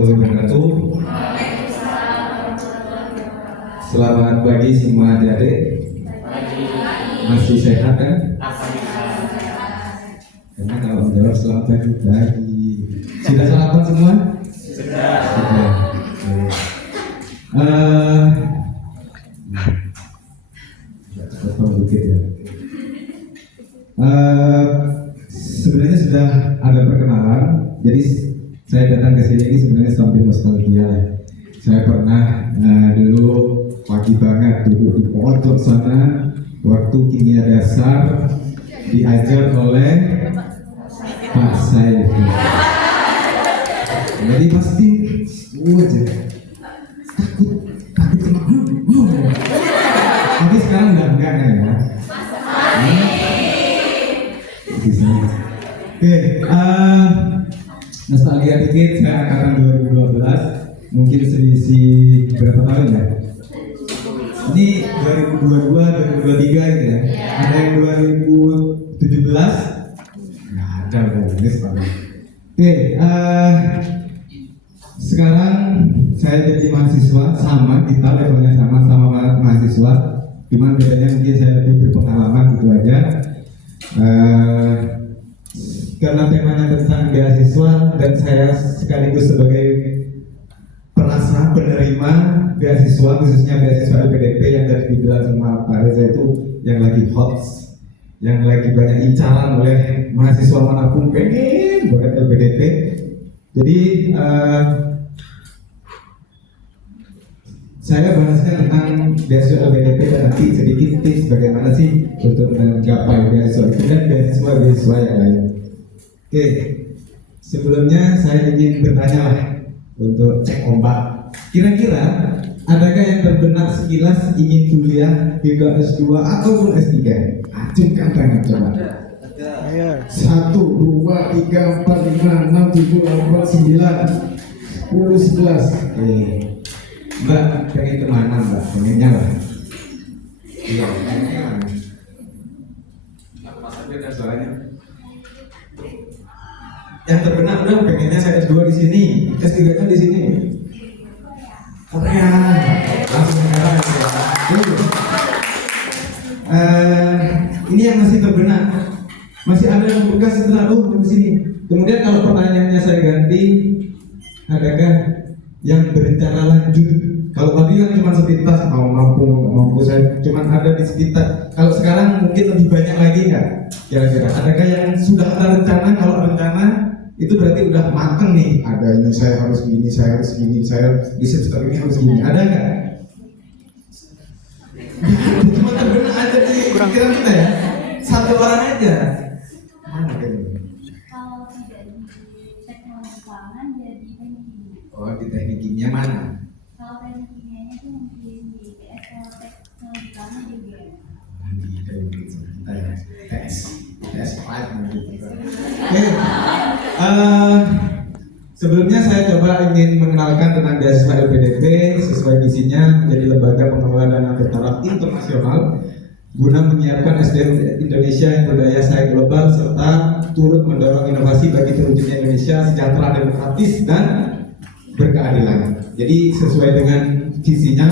warahmatullahi wabarakatuh. Selamat pagi semua adik-adik. Masih sehat kan? Karena kalau menjawab selamat pagi. Sudah sarapan semua? Sudah. Potong dikit ya. Sebenarnya sudah ada perkenalan. Jadi saya datang ke sini sebenarnya sambil nostalgia. Saya pernah dulu pagi banget duduk di pojok sana waktu kimia dasar diajar oleh Pak Said. Jadi pasti aja takut kena tapi sekarang udah enggak kan ya. Di sini. Oke, nostalgia dikit, saya angkatan 2012, mungkin selisih berapa tahun ya? Ini 2022, 2023 gitu ya. Ada yang 2017? Nggak ada, bonus banget. Oke, sekarang saya jadi mahasiswa, sama, kita levelnya sama mahasiswa. Cuman bedanya mungkin saya lebih berpengalaman gitu aja. Karena temanya tentang beasiswa dan saya sekaligus sebagai penerima beasiswa, khususnya beasiswa LPDP yang tadi dibilang sama Pak Reza itu yang lagi hot, yang lagi banyak incaran oleh mahasiswa manapun pengen buat LPDP. Jadi saya bahasnya tentang beasiswa LPDP dan nanti sedikit tips bagaimana sih untuk menggapai beasiswa itu dan beasiswa yang lain. Oke, sebelumnya saya ingin bertanya lah untuk cek ombak. Kira-kira adakah yang terbenak sekilas ingin kuliah hingga S2 ataupun S3? Acungkan tangan coba. 1, 2, 3, 4, 5, 6, 7, 8, 9, 10, 11. Oke. Mbak, pengen kemana Mbak? Pengennya lah. Iya, pengennya mana? Mas Abel dan suaranya. Yang terbenak udah pengennya saya S2 di sini, S3 kan di sini. Korea, langsung sekarang ya. Ini yang masih terbenak, masih ada yang bekas setelah di sini. Kemudian kalau pertanyaannya saya ganti, adakah yang berencana lanjut? Kalau tadi kan cuma sepintas mampu saya cuma ada di sekitar. Kalau sekarang mungkin lebih banyak lagi nggak? Kira-kira adakah yang sudah ada rencana? Kalau rencana itu berarti udah mateng nih. Ada ini saya harus gini, saya harus gini, saya di semester ini harus gini. Ada nggak? Cuma terbenak aja di pikiran kita ya. Satu orang aja. Mana kayaknya? Kalau tidak di teknologi keuangan jadi teknik kimia. Oh, di teknik kimia mana? Kalau teknik kimianya itu mungkin di IPS, kalau teknologi keuangan di UGM. Kita ya, TS5 gitu. Oke, sebelumnya saya coba ingin mengenalkan tentang beasiswa LPDP sesuai misinya menjadi lembaga pengelola dana bertaraf internasional guna menyiapkan SDM Indonesia yang berdaya saing global serta turut mendorong inovasi bagi terwujudnya Indonesia sejahtera, demokratis dan berkeadilan. Jadi sesuai dengan visinya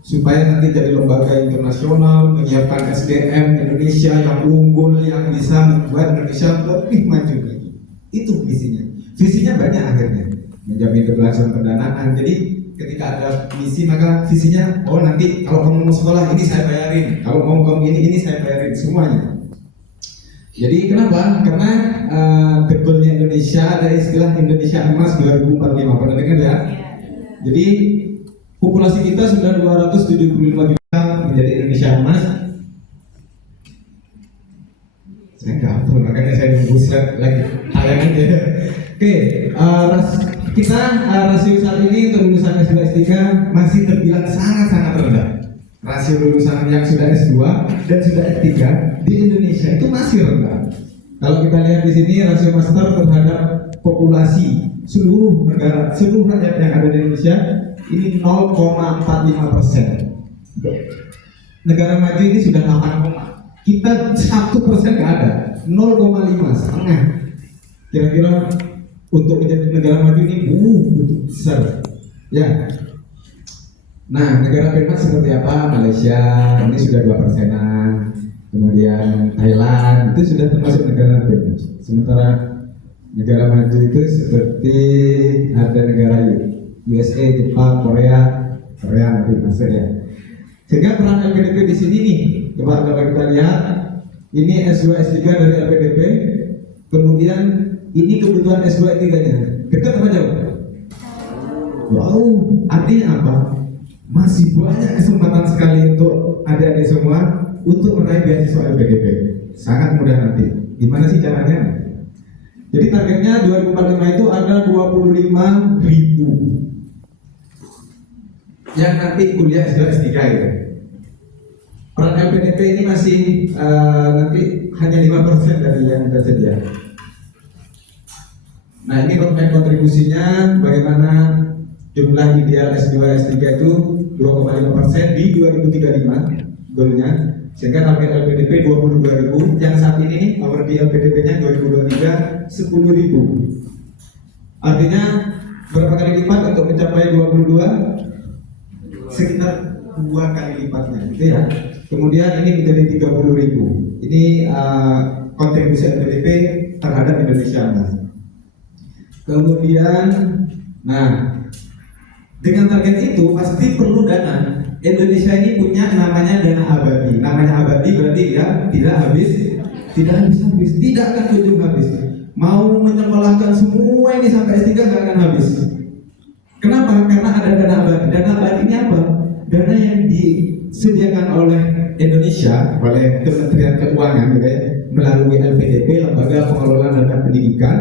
supaya nanti jadi lembaga internasional menyiapkan SDM Indonesia yang unggul yang bisa membuat Indonesia lebih maju lagi. Itu visinya. Visinya banyak akhirnya menjamin keberlangsungan pendanaan. Jadi ketika ada misi maka visinya nanti kalau kamu mau sekolah ini saya bayarin, kalau mau kamu ini saya bayarin semuanya. Jadi kenapa? Karena goalnya Indonesia ada istilah Indonesia Emas 2045. Pernah dengar ya? Jadi populasi kita sudah 275 juta menjadi Indonesia Emas. Saya nggak tahu, makanya saya nunggu slide lagi tayangan aja. Oke, kita rasio saat ini untuk lulusan S2 S3 masih terbilang sangat-sangat rendah. Rasio lulusan yang sudah S2 dan sudah S3 di Indonesia itu masih rendah. Kalau kita lihat di sini rasio master terhadap populasi seluruh negara, seluruh rakyat yang ada di Indonesia ini 0,45%. Negara maju ini sudah 8, kita 1% nggak ada, 0,5 setengah. Kira-kira untuk menjadi negara maju ini butuh besar. Ya. Nah, negara Benelux seperti apa? Malaysia ini sudah 2%-an. Kemudian Thailand itu sudah termasuk negara Benelux. Sementara negara maju itu seperti ada negara USA, Jepang, Korea nanti masuk ya. Sehingga peran LPDP di sini nih, coba kita lihat, ini S2 S3 dari LPDP, kemudian ini kebutuhan S2 S3-nya. Dekat apa jauh? Wow, artinya apa? Masih banyak kesempatan sekali untuk adik-adik semua untuk meraih beasiswa LPDP. Sangat mudah nanti. Gimana sih caranya? Jadi targetnya 2045 itu ada 25.000 yang nanti kuliah S2 S3 itu. Peran LPDP ini masih nanti hanya 5% dari yang tersedia. Nah, ini roadmap kontribusinya bagaimana jumlah ideal S2 S3 itu 2,5% di 2035 goalnya, sehingga target LPDP 22.000 yang saat ini nih power di LPDP-nya 2023 10.000. Artinya berapa kali lipat untuk mencapai 22? Sekitar 2 kali lipatnya gitu ya. Kemudian ini menjadi 30.000. Ini kontribusi LPDP terhadap Indonesia. Kemudian, nah, dengan target itu pasti perlu dana. Indonesia ini punya namanya dana abadi. Namanya abadi berarti ya tidak habis, tidak akan ujung habis. Mau menyekolahkan semua ini sampai S3 nggak akan habis. Kenapa? Karena ada dana abadi. Dana abadi ini apa? Dana yang disediakan oleh Indonesia, oleh Kementerian Keuangan, gitu ya, melalui LPDP, Lembaga Pengelolaan Dana Pendidikan,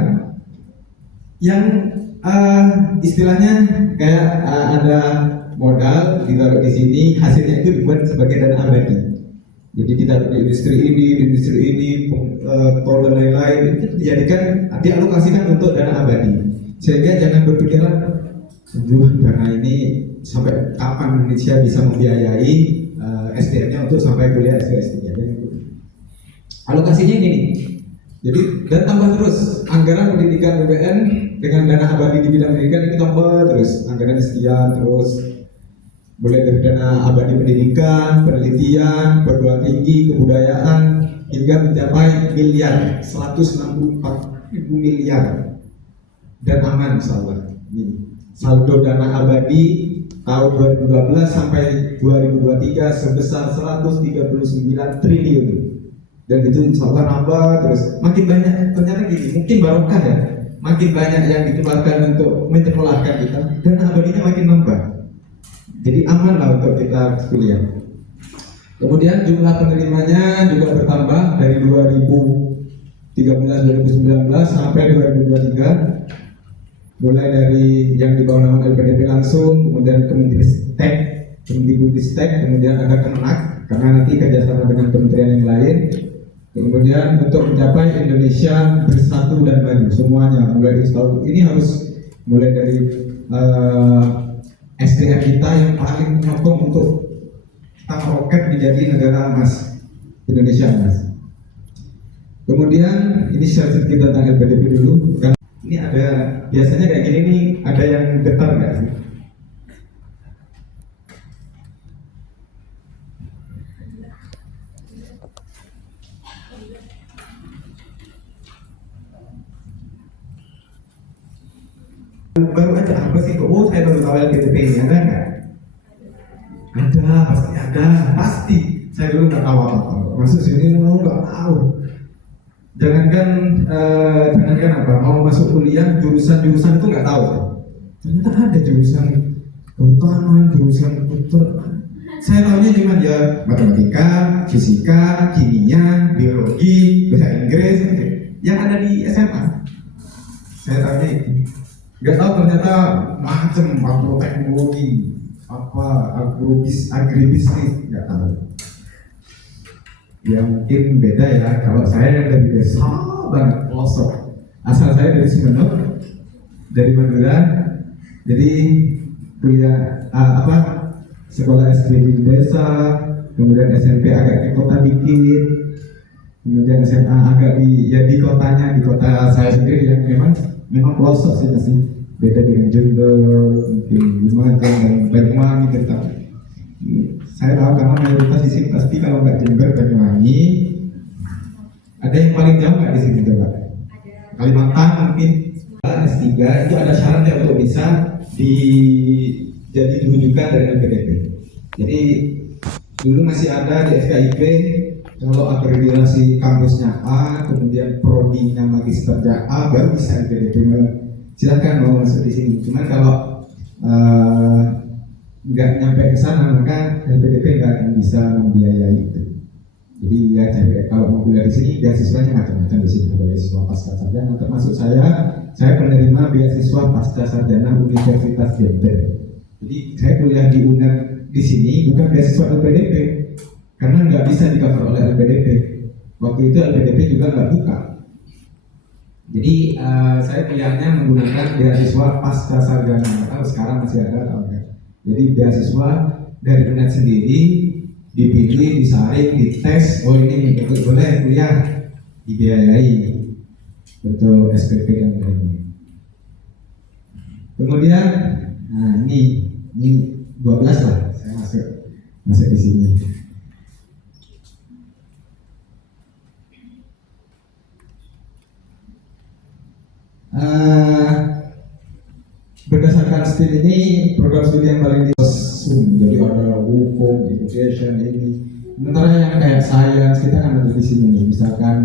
yang istilahnya kayak ada modal ditaruh di sini, hasilnya itu dibuat sebagai dana abadi. Jadi ditaruh di industri ini, tol dan lain-lain, itu dijadikan, dialokasikan untuk dana abadi. Sehingga jangan berpikiran, dana ini sampai kapan Indonesia bisa membiayai SDM-nya untuk sampai kuliah S2 S3. Alokasinya ini nih. Jadi dan tambah terus anggaran pendidikan BPN dengan dana abadi di bidang pendidikan ini tambah terus, anggaran sekian terus, mulai dari dana abadi pendidikan, penelitian, perguruan tinggi, kebudayaan hingga mencapai miliar 164.000 miliar dan aman insyaallah. Ini saldo dana abadi tahun 2012 sampai 2023 sebesar 139 triliun. Dan itu insya Allah nambah terus, makin banyak. Ternyata gini, mungkin barokah ya, makin banyak yang dikeluarkan untuk menyekolahkan kita, dan abadinya makin nambah. Jadi aman lah untuk kita kuliah. Kemudian jumlah penerimanya juga bertambah dari 2013-2019 sampai 2023. Mulai dari yang di bawah nama LPDP langsung, kemudian Kemendikbudristek, kemudian ada Kemenak, karena nanti kerjasama dengan kementerian yang lain. Kemudian untuk mencapai Indonesia bersatu dan maju semuanya, mulai dari tahun ini harus mulai dari SDM kita yang paling menyokong untuk kita meroket menjadi negara emas, Indonesia emas. Kemudian ini sedikit tentang LPDP dulu. Ini ada biasanya kayak gini nih, ada yang getar nggak sih? Baru aja apa sih? Oh, saya baru tahu LPDP ini ada nggak? Ada, pasti ada, pasti. Saya dulu nggak tahu apa-apa. Masuk sini nggak tahu. Jangankan apa, mau masuk kuliah jurusan-jurusan itu nggak tahu. Ternyata ada jurusan kehutanan, jurusan dokter. Saya tahunya cuma ya matematika, fisika, kimia, biologi, bahasa Inggris yang ada di SMA. Saya tahunya itu. Nggak tahu ternyata macam teknologi, apa agribisnis, nggak tahu. Ya mungkin beda ya, kalau saya yang dari desa banget, pelosok. Asal saya dari Sumeneb, dari Madura, jadi kuliah sekolah SD di desa, kemudian SMP agak di kota dikit, kemudian SMA agak di kotanya, di kota saya sendiri yang memang pelosok sih masih. beda dengan Jember, mungkin Lumajang dan Banyuwangi tentang saya tahu karena mayoritas di sini pasti kalau nggak Jember, Banyuwangi. Ada yang paling jauh nggak di sini coba? Kalimantan mungkin. S3 itu ada syaratnya untuk bisa jadi rujukan dari LPDP. Jadi dulu masih ada di FKIP kalau akreditasi kampusnya A, kemudian prodinya magisternya A, baru bisa LPDP. Silakan mau masuk di sini. Cuman kalau nggak nyampe ke sana maka LPDP nggak akan bisa membiayai itu. Jadi ya kalau mau kuliah di sini beasiswanya macam-macam. Di sini ada beasiswa pasca sarjana, termasuk saya penerima beasiswa pasca sarjana Universitas Jember. Jadi saya kuliah di UNER di sini bukan beasiswa LPDP karena nggak bisa di cover oleh LPDP. Waktu itu LPDP juga nggak buka. Jadi saya kuliahnya menggunakan beasiswa pasca sarjana. Atau sekarang masih ada atau enggak? Jadi beasiswa dari UNER sendiri dipilih, disaring, dites, oh ini betul boleh kuliah, dibiayai, betul SPP dan lain-lain. Kemudian, nah ini 12 lah, saya masuk di sini. Berdasarkan studi ini, program studi yang paling jadi ada hukum, education ini. Sementara yang kayak science kita kan ada di sini nih, misalkan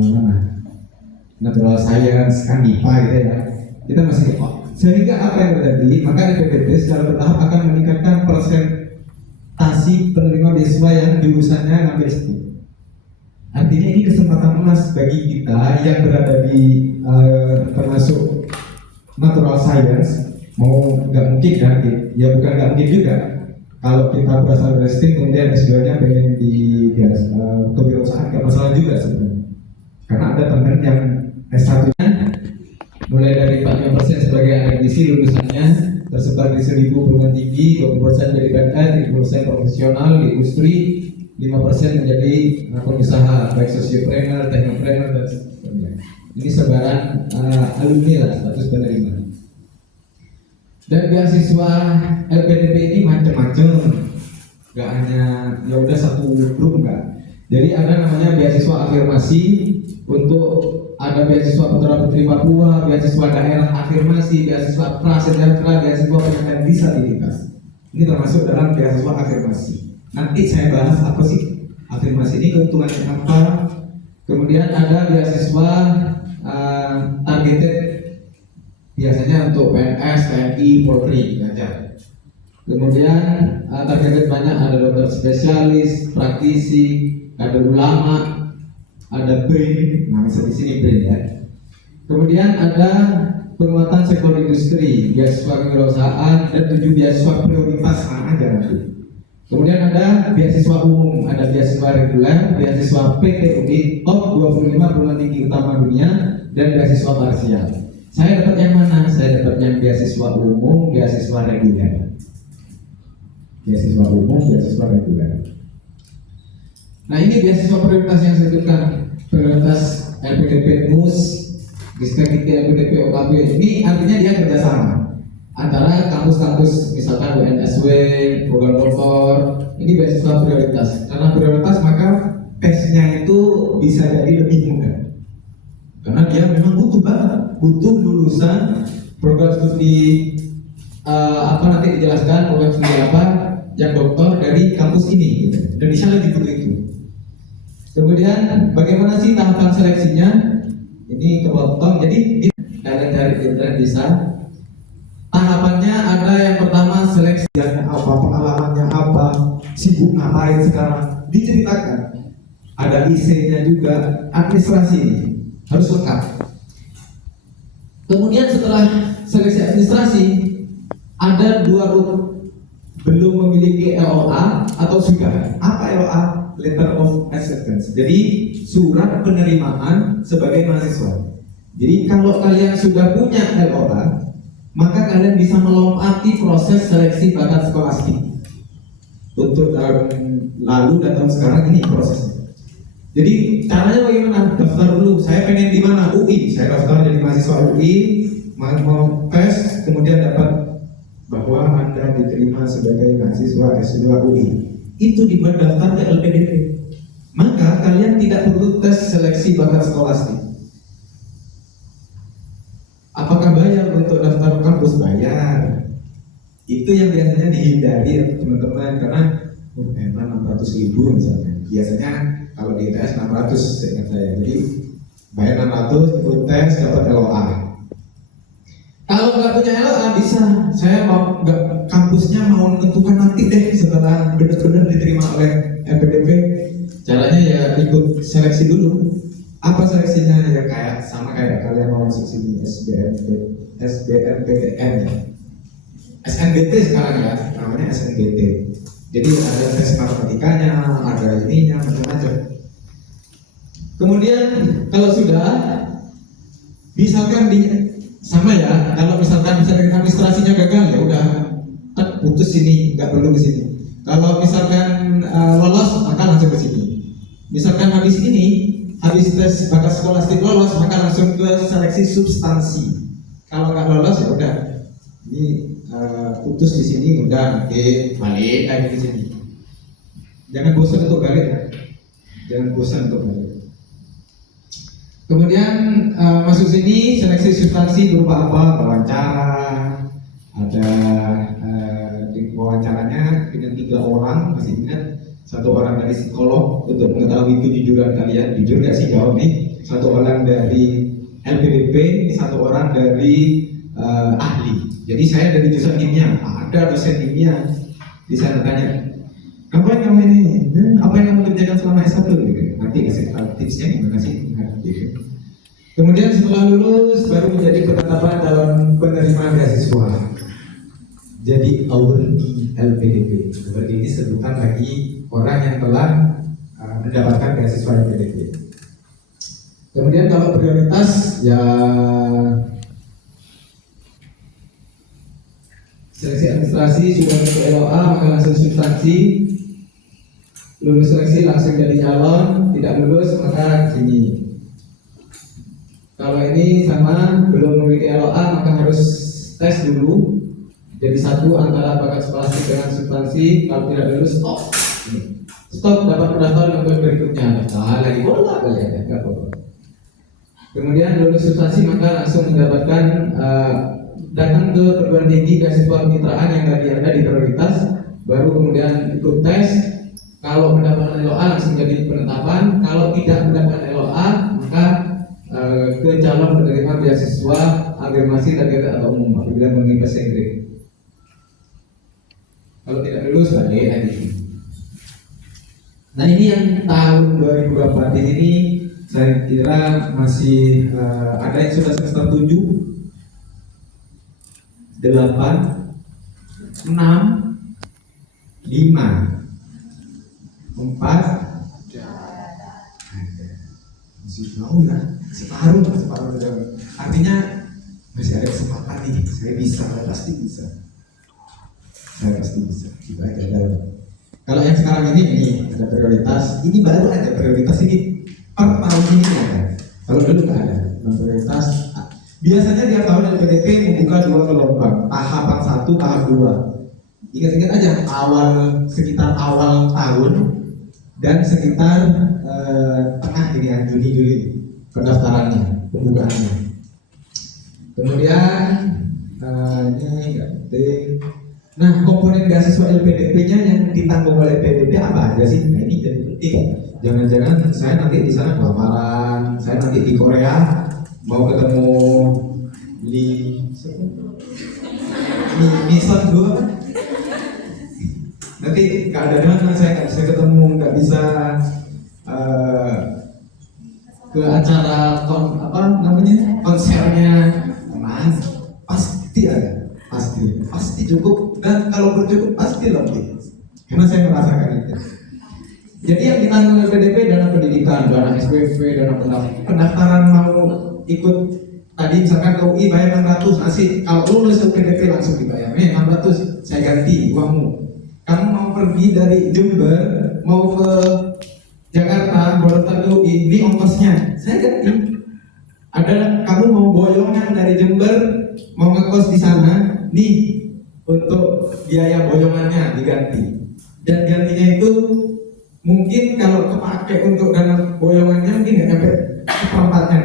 mana? Natural science kan MIPA gitu ya. Kita masih sehingga apa yang terjadi? Maka LPDP secara bertahap akan meningkatkan persentase penerima beasiswa yang jurusannya ngambil S2. Artinya ini kesempatan emas bagi kita yang berada di termasuk natural science. Mau nggak mungkin kan? Ya bukan nggak mungkin juga. Kalau kita berasal dari STIM kemudian S2-nya pengen di kewirausahaan, nggak masalah juga sebenarnya. Karena ada teman yang S1-nya mulai dari 45% sebagai akademisi lulusannya tersebar di 1000 perguruan tinggi, 20% jadi PNS, 30% profesional di industri, 5% menjadi pengusaha baik sosiopreneur, teknopreneur dan sebagainya. Ini sebaran alumni lah, status penerima. Dan beasiswa LPDP ini macam-macam, nggak hanya ya udah satu grup enggak. Jadi ada namanya beasiswa afirmasi, untuk ada beasiswa putra putri Papua, beasiswa daerah afirmasi, beasiswa prasejahtera, beasiswa penyandang disabilitas. Ini termasuk dalam beasiswa afirmasi. Nanti saya bahas apa sih afirmasi ini, keuntungannya apa. Kemudian ada beasiswa targeted, biasanya untuk PNS, TNI, Polri aja. Kemudian targeted banyak, ada dokter spesialis, praktisi, ada ulama, ada BRIN, nah di sini BRIN ya. Kemudian ada penguatan sektor industri, beasiswa kewirausahaan, dan 7 beasiswa prioritas sama aja nanti. Kemudian ada beasiswa umum, ada beasiswa reguler, beasiswa PTUI, top 25 perguruan tinggi utama dunia, dan beasiswa parsial. Saya dapat yang mana? Saya dapat yang beasiswa umum, beasiswa reguler. Beasiswa umum, beasiswa reguler. Nah ini beasiswa prioritas yang saya sebutkan, prioritas LPDP MUS, Disteknik LPDP OKB. Ini artinya dia kerjasama antara kampus-kampus, misalkan UNSW, program doktor. Ini beasiswa prioritas. Karena prioritas maka tesnya itu bisa jadi lebih mudah. Karena dia memang butuh banget, butuh lulusan program studi nanti dijelaskan program studi apa yang doktor dari kampus ini gitu. Indonesia lagi butuh itu. Kemudian bagaimana sih tahapan seleksinya? Ini kepotong, jadi kalian cari di internet bisa. Tahapannya ada yang pertama seleksi apa, pengalamannya apa, sibuk ngapain sekarang, diceritakan. Ada IC-nya juga, administrasi ini harus lengkap. Kemudian setelah seleksi administrasi ada 2 root, belum memiliki LOA atau sudah. Apa LOA? Letter of Acceptance. Jadi surat penerimaan sebagai mahasiswa. Jadi kalau kalian sudah punya LOA, maka kalian bisa melompati proses seleksi bakat skolastik. Untuk tahun lalu dan tahun sekarang ini prosesnya. Jadi caranya bagaimana? Daftar dulu. Saya pengen di mana? UI. Saya daftar jadi mahasiswa UI. mau tes kemudian dapat bahwa Anda diterima sebagai mahasiswa S2 UI, itu dibuat daftar ke LPDP. Maka kalian tidak perlu tes seleksi bakat skolastik. Apakah bayar untuk daftar kampus? Bayar. Itu yang biasanya dihindari teman-teman, karena memang 600.000 misalnya. Biasanya kalau di ITS 600 seingat saya. Jadi bayar 600 ikut tes dapat LOA. Kalau nggak punya LOA bisa, saya mau nggak, kampusnya mau menentukan nanti deh setelah benar-benar diterima oleh LPDP. Caranya ya ikut seleksi dulu. Apa seleksinya? Ya kayak sama kayak kalian mau masuk sini SBMPTN ya. SNBT sekarang ya, namanya SNBT. Jadi ada tes matematikanya, ada ininya, macam-macam. Kemudian kalau sudah, misalkan sama ya, kalau misalkan administrasinya gagal ya udah putus sini, nggak perlu ke sini. Kalau misalkan lolos maka langsung ke sini. Misalkan habis tes bakat skolastik lolos maka langsung ke seleksi substansi. Kalau nggak lolos ya udah ini putus di sini, udah nanti balik lagi di sini. Jangan bosan untuk balik ya. Jangan bosan untuk balik. Kemudian masuk sini seleksi substansi berupa apa? Wawancara, ada wawancaranya dengan 3 orang, masih ingat? 1 orang dari psikolog untuk mengetahui kejujuran kalian, jujur gak sih jawab nih. 1 orang dari LPDP, 1 orang dari ahli. Jadi saya dari jurusan kimia, ada dosen kimia di sana tanya, apa yang kamu ini? Apa yang kamu kerjakan selama S1? Gitu. Nanti kasih tipsnya gimana sih? Kemudian setelah lulus baru menjadi penetapan dalam penerima beasiswa. Jadi awardee LPDP. Awardee ini sebutan bagi orang yang telah mendapatkan beasiswa LPDP. Kemudian kalau prioritas ya seleksi administrasi sudah untuk LOA maka langsung substansi, lulus seleksi langsung jadi calon, tidak lulus maka sini. Kalau ini sama belum memiliki LOA maka harus tes dulu. Jadi 1 antara bakat skolastik dengan substansi, kalau tidak lulus stop dapat pendaftaran untuk berikutnya. Lagi bola kalian ya, kemudian lulus substansi maka langsung mendapatkan datang ke perguruan tinggi beasiswa kemitraan yang tadi ada di prioritas, baru kemudian ikut tes. Kalau mendapatkan LOA langsung jadi penetapan, kalau tidak mendapatkan LOA maka ke calon penerima beasiswa afirmasi target atau umum apabila mengenai bahasa Inggris. Kalau tidak lulus balik lagi. Nah ini yang tahun 2024 ini saya kira masih ada yang sudah semester 7, 8, 6, 5, empat, masih jauh ya, separuh saja. Artinya masih ada kesempatan nih, saya bisa, pasti bisa. Kita aja. Kalau yang sekarang ini ada prioritas, ini baru ada prioritas ini per tahun ini ada. Kalau dulu nggak ada, prioritas. Biasanya tiap tahun LPDP membuka 2 gelombang, tahapan 1, tahap 2. Ingat-ingat aja sekitar awal tahun dan sekitar tengah ini ya, Juni pendaftarannya, pembukaannya. Kemudian ini nggak penting. Nah, komponen beasiswa LPDP-nya yang ditanggung oleh LPDP apa aja sih? Nah, ini jadi penting. Jangan-jangan saya nanti di sana kelamaran, saya nanti di Korea mau ketemu Nissan 2. Nanti keadaan saya nggak bisa ketemu, nggak bisa ke acara konsernya, Mas, pasti ada. Pasti cukup, dan kalau bercukup pasti lebih, karena saya merasakan itu. Jadi yang ditanggung oleh PDP dana pendidikan, dana SPV, dana pendaftaran mau ikut tadi misalkan ke UI bayar 600, nanti kalau lulus ke PDP langsung dibayar 600, saya ganti uangmu. Kamu mau pergi dari Jember mau ke Jakarta baru ke UI, ini ongkosnya saya ganti. Ada kamu mau boyongan dari Jember mau ngekos di sana, nih untuk biaya boyongannya diganti. Dan gantinya itu mungkin kalau kepake untuk dana boyongannya mungkin nggak nyampe seperempatnya.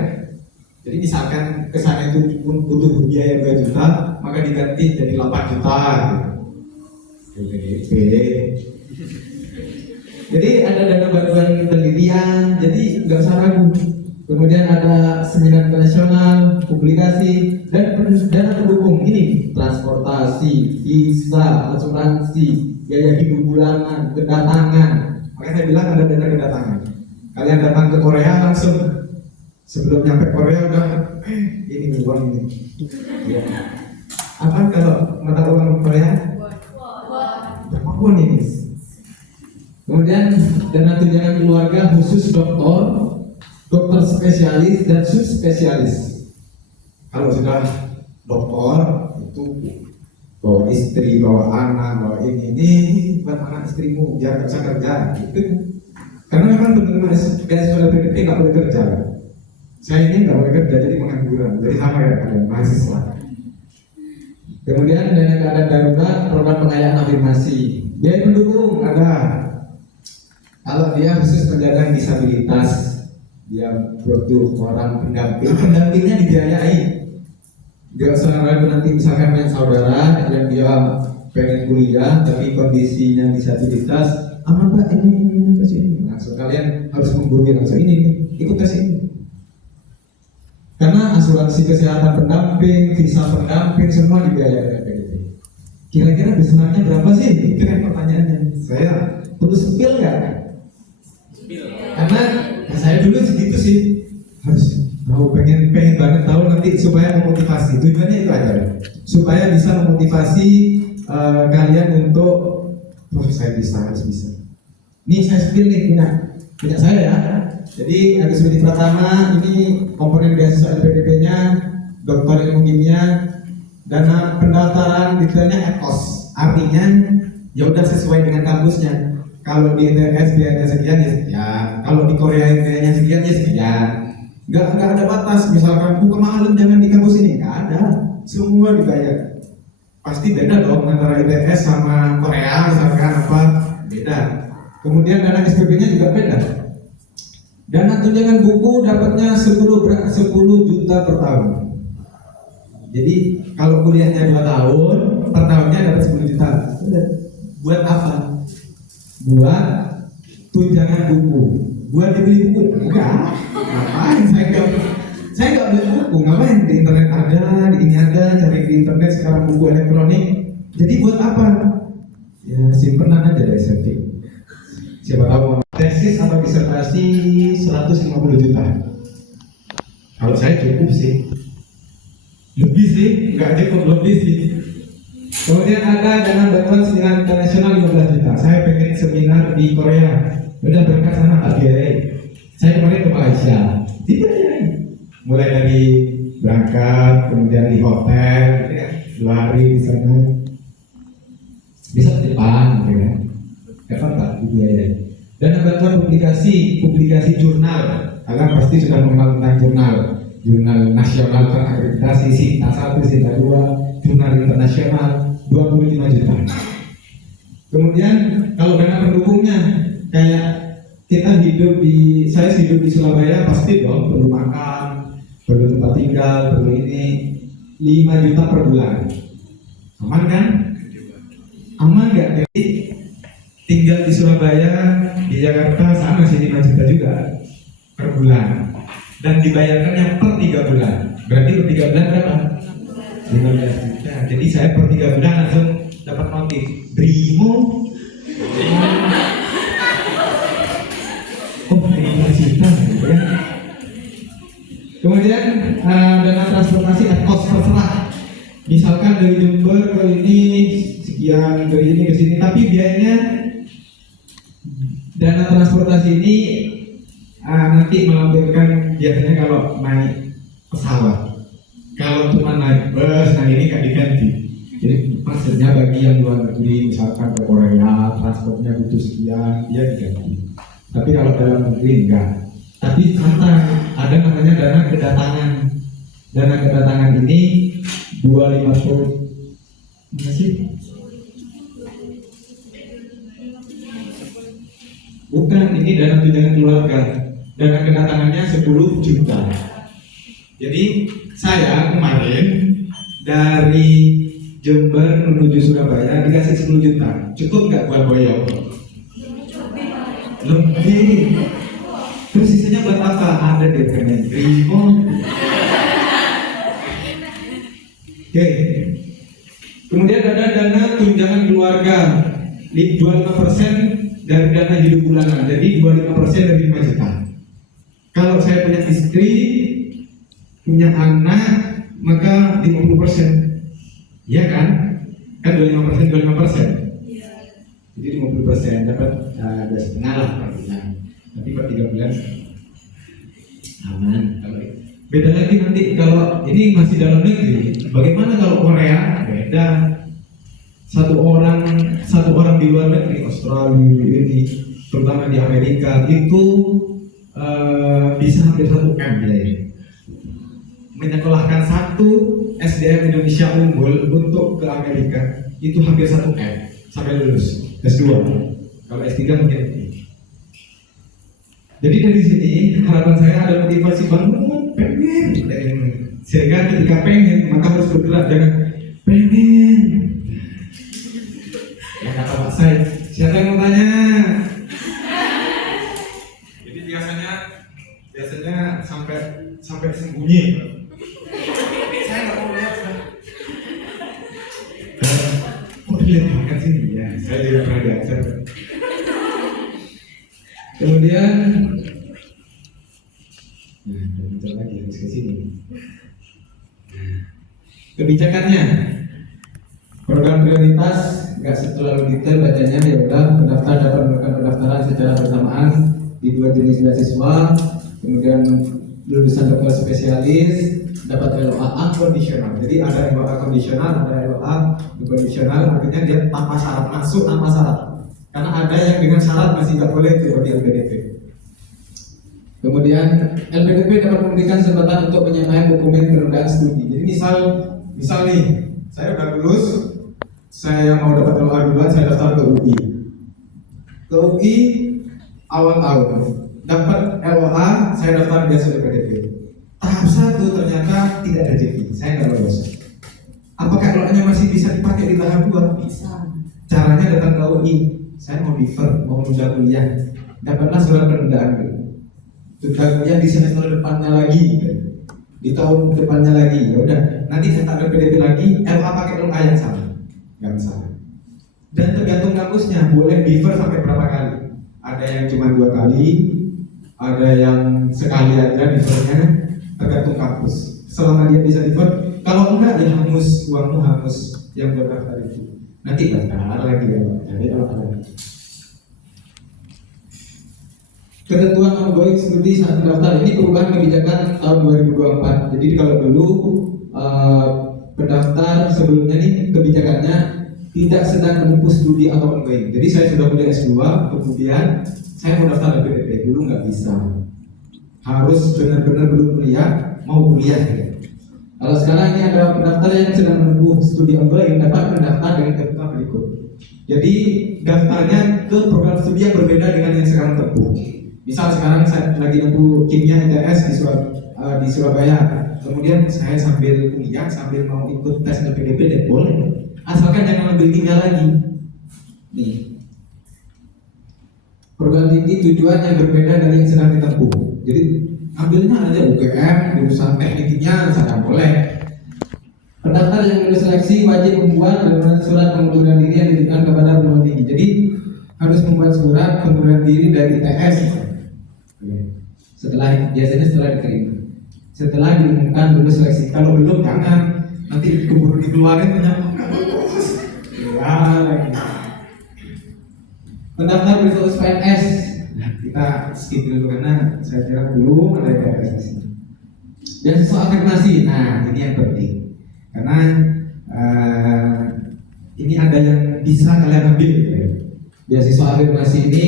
Jadi misalkan ke sana itu butuh biaya 2 juta, maka diganti jadi 8 juta gitu. Jadi ada dana bantuan penelitian, jadi nggak usah ragu. Kemudian ada seminar internasional, publikasi, dan dana pendukung ini transportasi, visa, asuransi, biaya hidup bulanan, kedatangan. Makanya saya bilang ada dana kedatangan. Kalian datang ke Korea langsung sebelum nyampe Korea udah ini uang ini. Ya. Apa kalau mata uang Korea? Won ini. Kemudian dana tunjangan keluarga khusus dokter spesialis dan subspesialis. Kalau sudah dokter itu bawa istri, bawa anak, bawa ini buat anak istrimu biar bisa kerja gitu. Karena memang penerima beasiswa LPDP nggak boleh kerja. Saya ini nggak boleh kerja jadi pengangguran, jadi sama ya kalian mahasiswa. Kemudian dana keadaan darurat, program pengayaan afirmasi, biaya pendukung ada. Kalau dia khusus penyandang disabilitas, dia butuh orang pendampingnya dibiayai. Dia usah ragu nanti misalkan punya saudara yang dia pengen kuliah tapi kondisinya disabilitas, aman pak ini ke sini. Langsung kalian harus menghubungi langsung ini ikut ke sini. Karena asuransi kesehatan pendamping, visa pendamping semua dibiayai oleh PDP. Kira-kira besarannya berapa sih? Itu kan pertanyaannya. Saya perlu spill nggak? Karena saya dulu segitu sih, harus tahu pengen banget tahu nanti supaya memotivasi. Tujuannya itu aja, supaya bisa memotivasi kalian untuk saya harus bisa. Ini saya spill nih punya saya ya. Jadi Agus Budi Pratama ini komponen beasiswa LPDP-nya Doktor Ilmu Kimia, dana pendaftaran detailnya @kos. Artinya ya udah sesuai dengan kampusnya. Kalau di ITS biayanya sekian ya sekian, kalau di Korea biayanya sekian ya sekian. Nggak ada batas. Misalkan kemahalan jangan di kampus ini, nggak ada. Semua dibayar. Pasti beda dong antara ITS sama Korea misalkan apa beda. Kemudian dana SPP-nya juga beda. Dana tunjangan buku dapatnya 10 juta per tahun. Jadi kalau kuliahnya 2 tahun, per tahunnya dapat 10 juta. Buat apa? Buat tunjangan buku. Buat dibeli buku? Enggak. Ngapain? Saya nggak beli buku. Ngapain? Di internet ada, di ini ada, cari di internet sekarang buku elektronik. Jadi buat apa? Ya simpenan aja dari saving. Siapa tahu mau tesis atau disertasi 150 juta. Kalau saya cukup sih. Lebih sih, nggak cukup lebih sih. Kemudian ada dana bantuan seminar internasional 15 juta. Saya pengen seminar di Korea. Udah berangkat sana tak biayai. Saya kemarin ke Malaysia. Dibiayai. Mulai dari berangkat, kemudian di hotel, gitu kan, 2 hari di sana. Bisa ke Jepang, gitu kan. Kapan tak dibiayai. Dana bantuan publikasi jurnal. Kalian pasti sudah mengenal tentang jurnal nasional terakreditasi, Sinta 1, Sinta 2, jurnal internasional 25 juta. Kemudian kalau dana pendukungnya kayak saya hidup di Surabaya pasti dong perlu makan, perlu tempat tinggal, perlu ini 5 juta per bulan. Aman kan? Aman nggak? Jadi tinggal di Surabaya, di Jakarta sama sih 5 juta juga per bulan. Dan dibayarkannya per 3 bulan. Berarti per 3 bulan berapa? 15 juta. Jadi saya per 3 bulan langsung dapat notif. Brimo. Oh, 15 juta gitu ya. Kemudian dana transportasi @kos terserah. Misalkan dari Jember ke ini sekian, dari ini ke sini, tapi biayanya dana transportasi ini nanti melampirkan biasanya kalau naik pesawat. Kalau cuma naik bus, nah ini kan diganti. Jadi maksudnya bagi yang luar negeri, misalkan ke Korea, transportnya butuh sekian, dia diganti. Tapi kalau dalam negeri enggak. Tapi santai, ada namanya dana kedatangan. Dana kedatangan ini 250 mana sih? Bukan, ini dana tunjangan keluarga. Dana kedatangannya 10 juta. Jadi saya kemarin dari Jember menuju Surabaya dikasih 10 juta. Cukup nggak buat boyong? Lebih. Terus sisanya buat apa? Ada DP Menteri. Oke. Kemudian ada dana tunjangan keluarga 25% dari dana hidup bulanan. Jadi 25% dari 5 juta. Kalau saya punya istri, punya anak, maka 50%. Iya kan? Kan 25%. Jadi 50% dapat ada setengah lah artinya. Tapi per 3 bulan aman. Beda lagi nanti kalau ini masih dalam negeri. Bagaimana kalau Korea? Beda. Satu orang di luar negeri, Australia ini, terutama di Amerika itu bisa hampir 1 M ya. Menyekolahkan satu SDM Indonesia unggul untuk ke Amerika itu hampir 1 M sampai lulus S2. Kalau S3 mungkin lebih. Jadi dari sini harapan saya ada motivasi bangun pengen, sehingga ketika pengen maka harus bergerak dengan pengen. Ya kata Pak Said, siapa yang mau tanya? Jadi biasanya sampai sembunyi. Saya nggak mau lihat. Kok dilihat banget sih? Ya, saya juga pernah diajar. Kemudian, muncul lagi habis ke sini. Kebijakannya, program prioritas nggak terlalu detail bacanya, ya udah. Pendaftar dapat melakukan pendaftaran secara bersamaan di 2 jenis beasiswa. Kemudian lulusan dokter spesialis dapat LOA kondisional. Jadi ada LOA kondisional, ada LOA kondisional, artinya dia tanpa syarat, masuk tanpa syarat. Karena ada yang dengan syarat masih nggak boleh itu di LPDP. Kemudian LPDP dapat memberikan kesempatan untuk penyampaian dokumen penundaan studi. Jadi misal nih, saya udah lulus, saya mau dapat LOA duluan, saya daftar ke UI. Ke UI awal tahun dapat LOA, saya daftar biasa LPDP. Tahap 1 ternyata tidak rezeki, saya nggak lolos. Apakah LOA-nya masih bisa dipakai di tahap 2? Bisa. Caranya datang ke UI. Saya mau defer, mau menunda kuliah, dapatlah surat penundaan. Tunda kuliah di semester depannya lagi, di tahun depannya lagi. Ya udah, nanti datang LPDP lagi, LOA pakai LOA yang sama, nggak masalah. Dan tergantung kampusnya, boleh defer sampai berapa kali. Ada yang cuma 2 kali, ada yang sekali aja defernya, tergantung kampus. Selama dia bisa defer, kalau enggak dia hangus, uangmu hangus yang berdaftar itu. Nanti daftar lagi ya, jadi lagi. Ketentuan ongoing studi saat mendaftar, ini perubahan kebijakan tahun 2024. Jadi kalau dulu pendaftar sebelumnya ini kebijakannya tidak sedang menempuh studi atau ongoing. Jadi saya sudah kuliah S2, kemudian saya mau daftar LPDP, dulu nggak bisa. Harus benar-benar belum kuliah, mau kuliah. Kalau sekarang ini ada pendaftar yang sedang menempuh studi ongoing dapat mendaftar dengan ketentuan berikut. Jadi daftarnya ke program studi yang berbeda dengan yang sekarang tempuh. Misal sekarang saya lagi nempuh kimia ITS di Surabaya, kemudian saya sambil kuliah sambil mau ikut tes LPDP dan boleh, asalkan jangan ambil kimia lagi. Nih, program tinggi tujuan yang berbeda dari yang sedang ditempuh. Jadi ambilnya aja UGM, jurusan teknik kimia, misalkan boleh. Pendaftar yang lulus seleksi wajib membuat surat pengunduran diri yang diberikan kepada perguruan tinggi. Jadi harus membuat surat pengunduran diri dari ITS. Biasanya setelah diterima. Setelah diumumkan lulus seleksi. Kalau belum jangan, nanti keburu dikeluarin nggak lulus. Lagi. Pendaftar berstatus PNS. Nah, kita skip dulu karena saya kira belum ada PNS di sini. Beasiswa afirmasi. Nah, ini yang penting. Karena ini ada yang bisa kalian ambil. Beasiswa afirmasi ini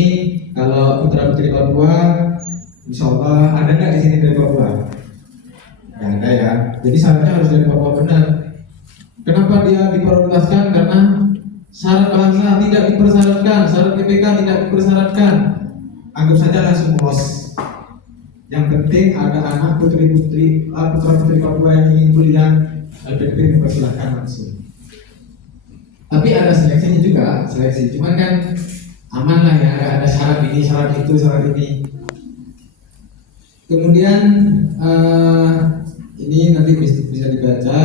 kalau putra putri Papua, insya Allah ada nggak di sini dari Papua? Nggak ada ya. Jadi syaratnya harus dari Papua benar. Kenapa dia diprioritaskan? Karena syarat bahasa tidak dipersyaratkan, syarat IPK tidak dipersyaratkan. Anggap saja langsung lolos. Yang penting ada anak putri-putri, putra-putri Papua yang ingin kuliah, LPDP mempersilahkan langsung. Tapi ada seleksinya juga, seleksi. Cuman kan aman lah ya, ada syarat ini, syarat itu, syarat ini. Kemudian ini nanti bisa dibaca.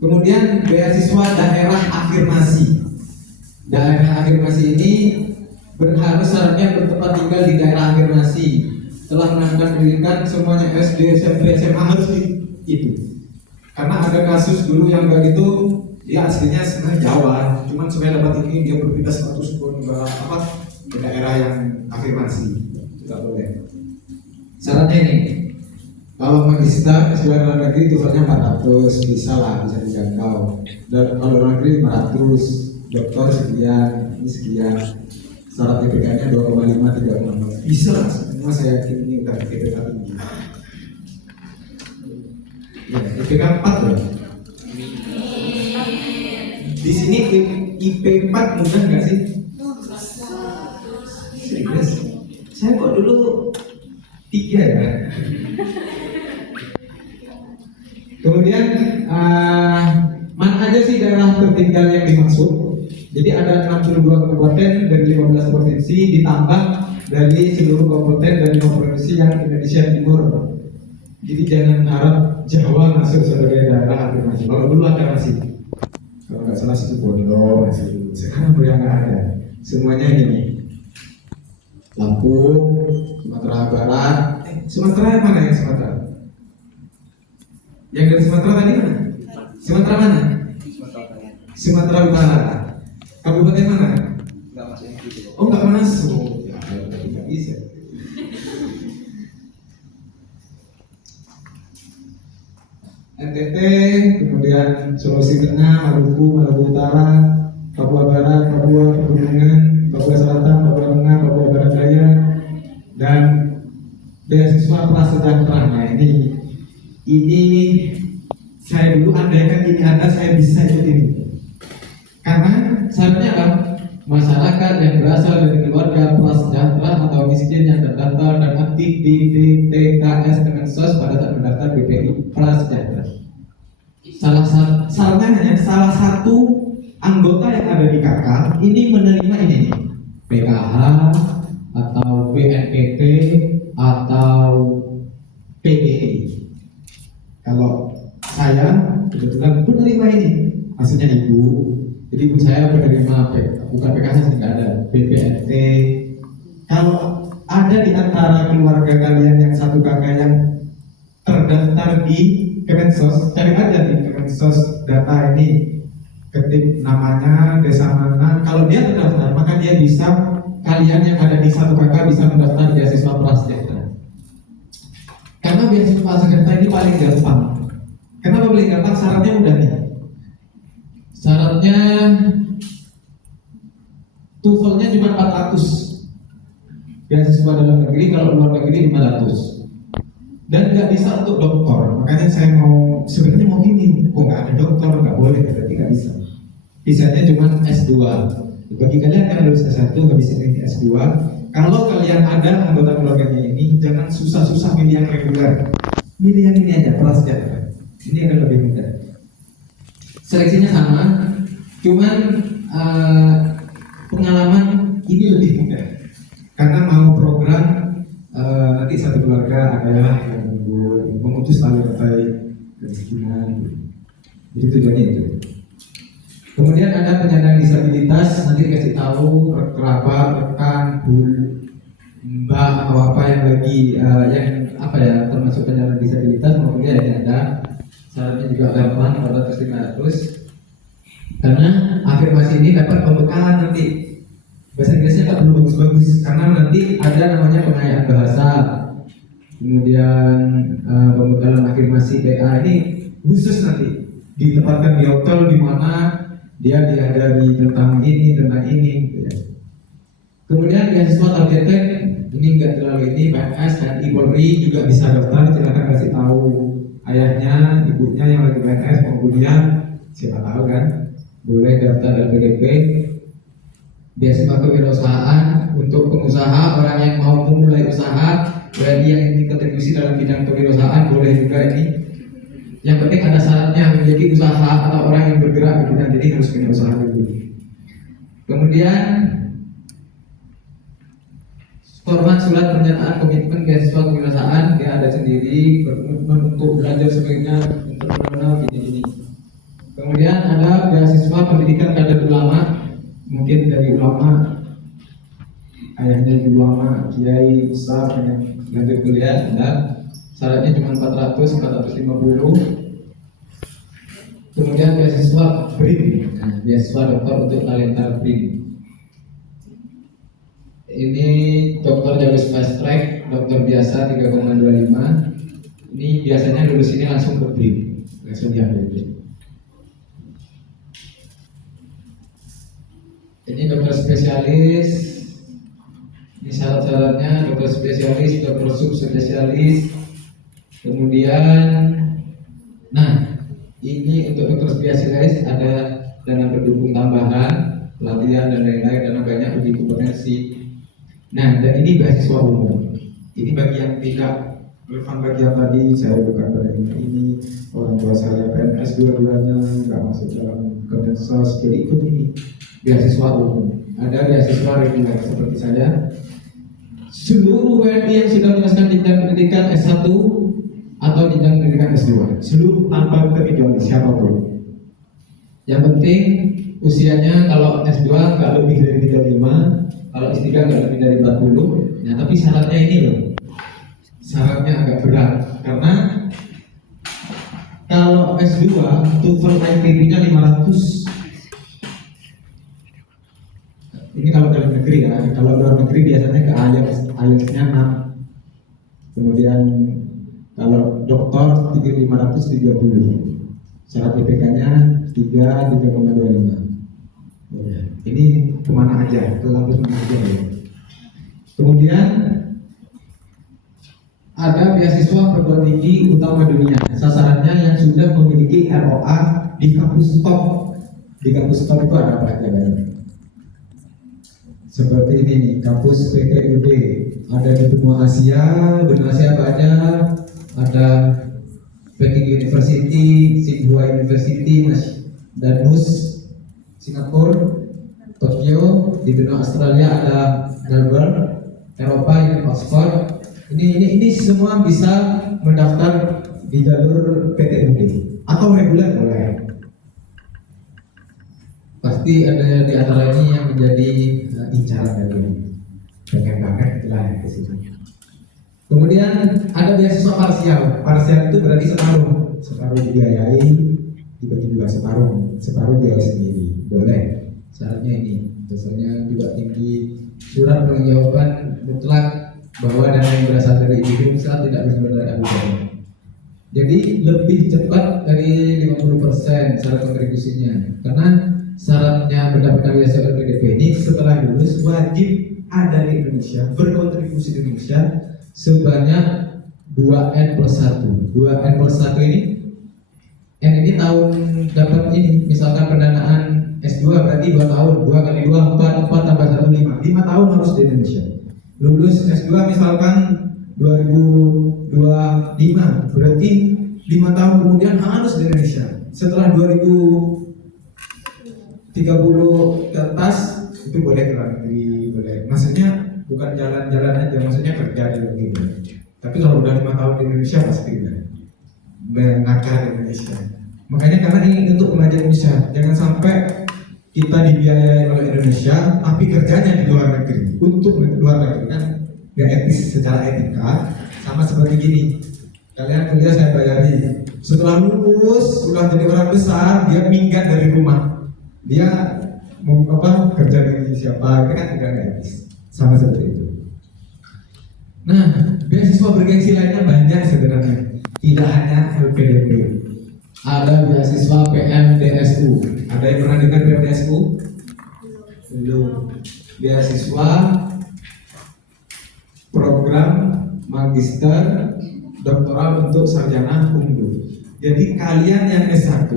Kemudian beasiswa daerah afirmasi. Daerah afirmasi ini harus syaratnya bertempat tinggal di daerah afirmasi. Telah menangkan pendidikan semuanya SD, SMP, SMA harus itu. Karena ada kasus dulu yang begitu, dia aslinya sebenarnya Jawa, cuman supaya dapat ini dia berpindah status ke daerah yang afirmasi. Tidak boleh. Syaratnya ini, kalau magister S2 dalam negeri tujuannya 400, bisa lah, bisa dijangkau. Dan kalau luar negeri 500, dokter sekian, ini sekian. Syarat IPK-nya 2,5, 3,6, bisa lah. Semua saya yakin ini udah IPK tinggi. Ya, IPK 4 loh. Di sini IP 4 mudah nggak sih? Serius? Saya kok dulu 3 ya. Kemudian mana aja sih daerah tertinggal yang dimaksud? Jadi ada 62 kabupaten dan 15 provinsi ditambah dari seluruh kabupaten dan 5 provinsi yang Indonesia Timur. Jadi jangan harap Jawa masuk sebagai daerah afirmasi. Kalau dulu ada masih, kalau nggak salah situ Bondo masih dulu. Sekarang udah nggak ada. Semuanya ini Lampung, Sumatera Barat. Sumatera yang mana yang Sumatera? Yang dari Sumatera tadi mana? Sumatera mana? Sumatera Utara. Kabupaten mana? Nggak masuk yang gitu. Oh nggak masuk. Ya tidak bisa. NTT, kemudian Sulawesi Tengah, Maluku, Maluku Utara, Papua Barat, Papua Pegunungan, Papua Selatan, Papua Tengah, Papua Barat Daya, dan beasiswa prasejahtera. Nah ini saya dulu andaikan ini ada, saya bisa ikut ini. Karena syaratnya apa? Masyarakat yang berasal dari keluarga prasejahtera atau miskin yang terdaftar dan aktif di DTKS Kemensos pada saat mendaftar BPI prasejahtera. Syaratnya hanya salah satu anggota yang ada di KK ini menerima ini nih, PKH atau BNPT atau PDI. Kalau saya kebetulan penerima ini, maksudnya ibu. Jadi ibu saya penerima bukan PKH tidak ada BPNT. Kalau ada di antara keluarga kalian yang satu kakak yang terdaftar di Kemensos, cari aja di Kemensos data ini, ketik namanya, desa mana. Kalau dia terdaftar, maka dia bisa, kalian yang ada di satu kakak bisa mendaftar beasiswa prasejahtera. Karena beasiswa prasejahtera ini paling gampang. Kenapa paling gampang? Syaratnya mudah nih. Syaratnya TOEFL-nya cuma 400. Beasiswa dalam negeri, kalau luar negeri 500. Dan nggak bisa untuk doktor. Makanya saya mau sebenarnya mau ini. Kok nggak ada doktor, nggak boleh, berarti nggak bisa. Bisanya cuma S2. Bagi kalian yang lulus S1 nggak bisa ini S2. Kalau kalian ada anggota keluarganya ini, jangan susah-susah milih yang reguler. Milih yang ini aja, prasejahtera. Ini akan lebih mudah. Seleksinya sama, cuman pengalaman ini lebih mudah karena mau program nanti satu keluarga adalah yang memutus tali rantai kemiskinan. Jadi tujuannya itu. Kemudian ada penyandang disabilitas, nanti dikasih tahu kerabat, rekan, bu, mbak atau apa yang lagi yang apa ya termasuk penyandang disabilitas maupun yang ada. Syaratnya juga gampang, 400-500. Karena afirmasi ini dapat pembekalan nanti. Bahasa Inggrisnya nggak perlu bagus-bagus, karena nanti ada namanya pengayaan bahasa. Kemudian pembekalan afirmasi PA ini khusus nanti ditempatkan di hotel di mana dia diajari tentang ini, tentang ini. Gitu ya. Kemudian beasiswa targeted ini nggak terlalu ini, PNS dan Polri juga bisa daftar. Silakan kasih tahu ayahnya, ibunya yang lagi PNS, kemudian siapa tahu kan, boleh daftar LPDP beasiswa kewirausahaan untuk pengusaha, orang yang mau memulai usaha, bagi yang ingin kontribusi dalam bidang kewirausahaan boleh juga ini. Yang penting ada syaratnya menjadi usaha atau orang yang bergerak di bidang, jadi harus punya usaha dulu. Kemudian format surat pernyataan komitmen beasiswa kewirausahaan dia ada sendiri, berkomitmen untuk belajar sebaiknya entrepreneur gini-gini. Kemudian ada beasiswa pendidikan kader ulama, mungkin dari ulama ayahnya ulama, kiai besar yang lanjut kuliah, dan syaratnya cuma 450. Kemudian beasiswa BRIN, beasiswa dokter untuk talenta BRIN. Ini dokter jalur fast track, dokter biasa 3,25. Ini biasanya lulus ini langsung ke BRIN, langsung diambil BRIN. Ini dokter spesialis. Ini syarat-syaratnya: dokter spesialis, dokter subspesialis. Kemudian, ini untuk dokter spesialis ada dana pendukung tambahan, pelatihan dan lain-lain, dana banyak uji kompetensi. Dan ini beasiswa umum. Ini bagi yang tidak relevan bagi yang tadi, saya bukan pada ini, orang tua saya PNS dua-duanya nggak masuk dalam Kemensos, jadi ikut ini beasiswa umum. Ada beasiswa reguler seperti saya. Seluruh WNI yang sudah menyelesaikan jenjang pendidikan S1 atau jenjang pendidikan S2, seluruh tanpa terkecuali siapapun. Yang penting usianya kalau S2 nggak lebih dari 35, kalau S3 nggak lebih dari 40. Nah, tapi syaratnya ini loh, syaratnya agak berat karena kalau S2 TOEFL IPB-nya 500. Ini kalau dalam negeri ya, kalau luar negeri biasanya ke IELTS-nya 6. Kemudian kalau doktor 530. Syarat IPK-nya 3,25. Ini kemana aja, ke kampus mana aja ya. Kemudian ada beasiswa perguruan tinggi utama dunia. Sasarannya yang sudah memiliki ROA di kampus top. Di kampus top itu ada apa aja banyak? Seperti ini nih, kampus PTUD, ada di benua Asia apa aja? Ada Peking University, Tsinghua University, dan NUS Singapura, Tokyo. Di benua Australia ada Melbourne, Eropa ini Oxford. Ini semua bisa mendaftar di jalur PTUD atau reguler boleh. Pasti ada di antara ini yang menjadi incaran dari pengen banget lah ke situ. Kemudian ada beasiswa parsial. Parsial itu berarti separuh dibiayai, dibagi dua, separuh biaya sendiri. Boleh. Syaratnya ini, dasarnya juga tinggi. Surat pertanggungjawaban mutlak bahwa dana yang berasal dari ibu usaha tidak bersumber dari APBN. Jadi lebih cepat dari 50% syarat kontribusinya, karena syaratnya mendapatkan beasiswa LPDP ini setelah lulus wajib ada di Indonesia, berkontribusi di Indonesia sebanyak 2N+1. 2N+1 ini tahun dapat ini, misalkan pendanaan S2 berarti 2 tahun, 2 kali 2 4 tambah 1 5 tahun harus di Indonesia. Lulus S2 misalkan 2025 berarti 5 tahun kemudian harus di Indonesia. Setelah 2030 ke atas itu boleh ke luar negeri, boleh. Maksudnya bukan jalan-jalan aja, maksudnya kerja di luar negeri. Tapi kalau udah 5 tahun di Indonesia pasti mengakar di Indonesia. Makanya karena ini untuk belajar Indonesia, jangan sampai kita dibiayai oleh Indonesia tapi kerjanya di luar negeri. Untuk luar negeri kan gak etis secara etika. Sama seperti gini, kalian kuliah saya bayari, setelah lulus udah jadi orang besar dia minggat dari rumah, dia mau kerja dengan siapa, itu kan tidak etis. Sama seperti itu. Nah, beasiswa bergengsi lainnya banyak sebenarnya, tidak hanya LPDP. Ada beasiswa PMDSU. Ada yang pernah dengar PMDSU? Belum. Beasiswa program magister doktoral untuk sarjana unggul. Jadi kalian yang S1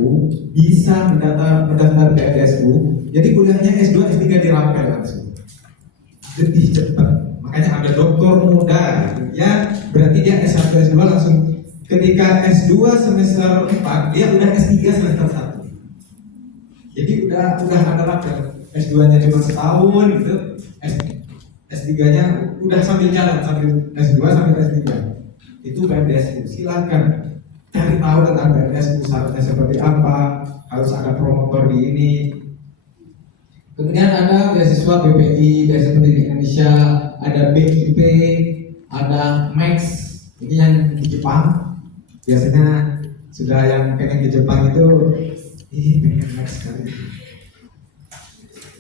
bisa mendaftar ke LSU. Jadi kuliahnya S2, S3 dirapel langsung. Lebih cepat. Makanya ada doktor muda gitu. Ya berarti dia S1, S2 langsung. Ketika S2 semester 4 dia udah S3 semester 1. Jadi udah ada rapel. S2-nya cuma setahun gitu. S3-nya udah sambil jalan, sambil S2 sambil S3. Itu BMDSU. Silakan cari tahu tentang BMDSU, syaratnya seperti apa, harus ada promotor di ini. Kemudian ada beasiswa BPI, beasiswa pendidikan Indonesia, ada BIP, ada Max. Ini yang di Jepang. Biasanya sudah yang pengen ke Jepang itu, pengen Max sekali.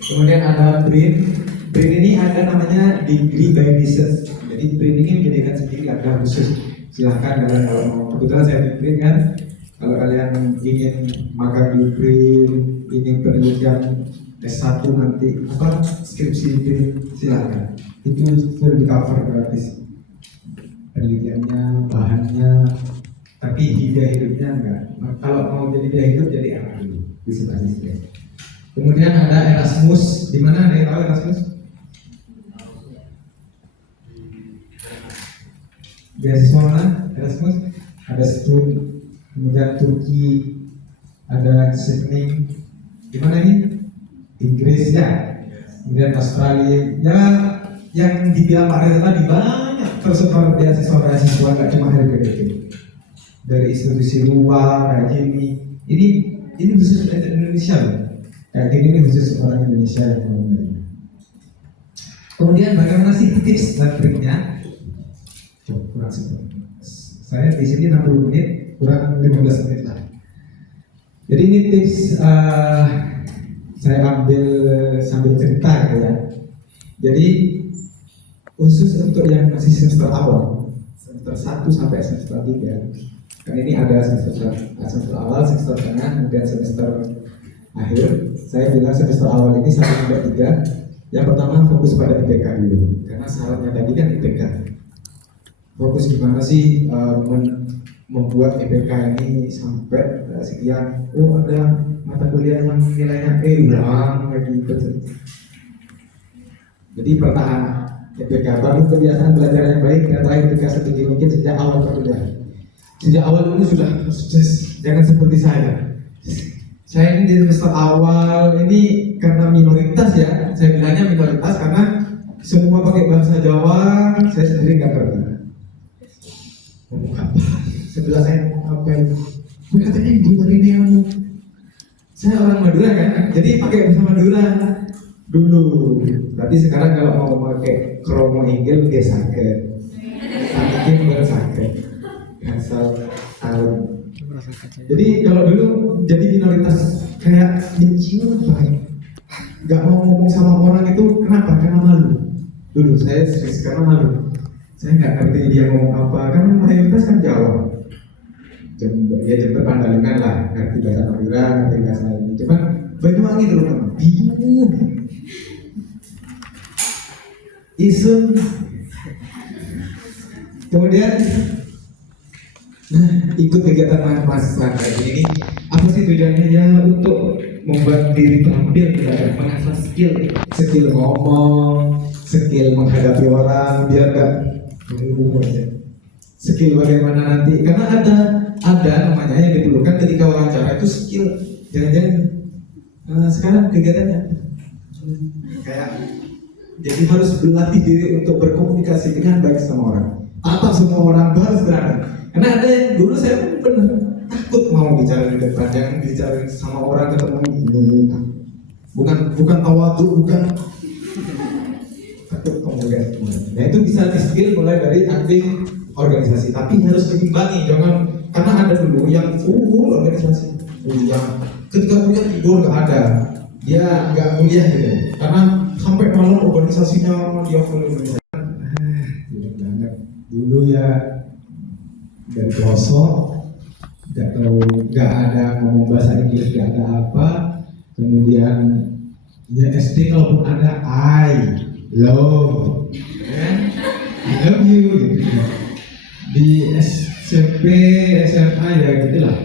Kemudian ada BRIN. BRIN ini ada namanya Degree by Research. Jadi BRIN ini menjadikan sendiri ada khusus. Silahkan kalian kalau mau, kebetulan saya di BRIN kan, kalau kalian ingin magang di BRIN, ingin penelitian S1 nanti apa skripsi BRIN, silahkan. Itu full di cover gratis. Penelitiannya, bahannya, tapi hidupnya enggak. Kalau mau jadi biaya hidup jadi apa dulu? Disertasi. Kemudian ada Erasmus. Di mana ada yang tahu Erasmus? Beasiswa mana? Erasmus. Ada studi, kemudian Turki, ada Sydney. Di mana ini? Inggris ya. Kemudian Australia. Ya, yang dibilang Pak Reza tadi banyak tersebar beasiswa nggak cuma dari PDP. Dari institusi luar kayak gini. Ini khusus Indonesia loh. Kayak gini ini khusus orang Indonesia yang mau menerima. Kemudian bagaimana sih tips dan triknya? Kurang sebut. Saya di sini 60 menit, kurang 15 menit lah. Jadi ini tips saya ambil sambil cerita gitu ya. Jadi khusus untuk yang masih semester awal, semester 1 sampai semester 3. Kan ini ada semester awal, semester tengah, kemudian semester akhir. Saya bilang semester awal ini 1 sampai 3. Yang pertama fokus pada IPK dulu, karena syaratnya tadi kan IPK. Fokus gimana sih membuat IPK ini sampai sekian. Oh ada mata kuliah yang nilainya ulang lagi gitu. Jadi pertahanan IPK, bangun kebiasaan belajar yang baik dan raih IPK setinggi mungkin sejak awal perkuliahan. Sejak awal ini sudah sukses, jangan seperti saya. Saya ini di semester awal ini karena minoritas ya, saya bilangnya minoritas karena semua pakai bahasa Jawa, saya sendiri nggak ngerti. Ngomong apa? Sebelah saya ngomong apa itu? Katanya ibu dari Neo. Saya orang Madura kan, jadi pakai bahasa Madura dulu. Tapi sekarang kalau mau pakai kromo inggil dia sakit, mungkin bersakit, asal tahu. Jadi kalau dulu jadi minoritas kayak mencium baik, nggak mau ngomong sama orang itu kenapa? Karena malu. Dulu saya serius karena malu. Saya nggak ngerti dia ngomong apa, kan mayoritas kan Jawa. Jember Pandalengan lah, ngerti bahasa Madura, ngerti bahasa ini. Cuman Banyuwangi dulu kan, bingung. Isun. Kemudian ikut kegiatan mahasiswa kayak gini. Apa sih tujuannya? Ya untuk membuat diri terampil, mengasah skill ngomong, skill menghadapi orang, biar gak aja. Skill bagaimana nanti, karena ada namanya yang diperlukan ketika wawancara itu skill. Jangan-jangan sekarang kegiatannya kayak jadi harus berlatih diri untuk berkomunikasi dengan baik sama orang. Tatap semua orang harus berani. Karena ada yang dulu saya benar takut mau bicara di depan, jangan bicara sama orang ketemu ini. Bukan tawadu, bukan takut komunikasi. Nah itu bisa di skill mulai dari aktif organisasi, tapi harus diimbangi, jangan karena ada dulu yang full organisasi, ketika kuliah tidur nggak ada, dia nggak kuliah gitu, karena sampai malam organisasinya dia full organisasi. Dulu ya dari pelosok, nggak ada ngomong bahasa Inggris, nggak ada apa. Kemudian ya SD kalaupun ada I love you gitu. Di SMP, SMA ya gitulah.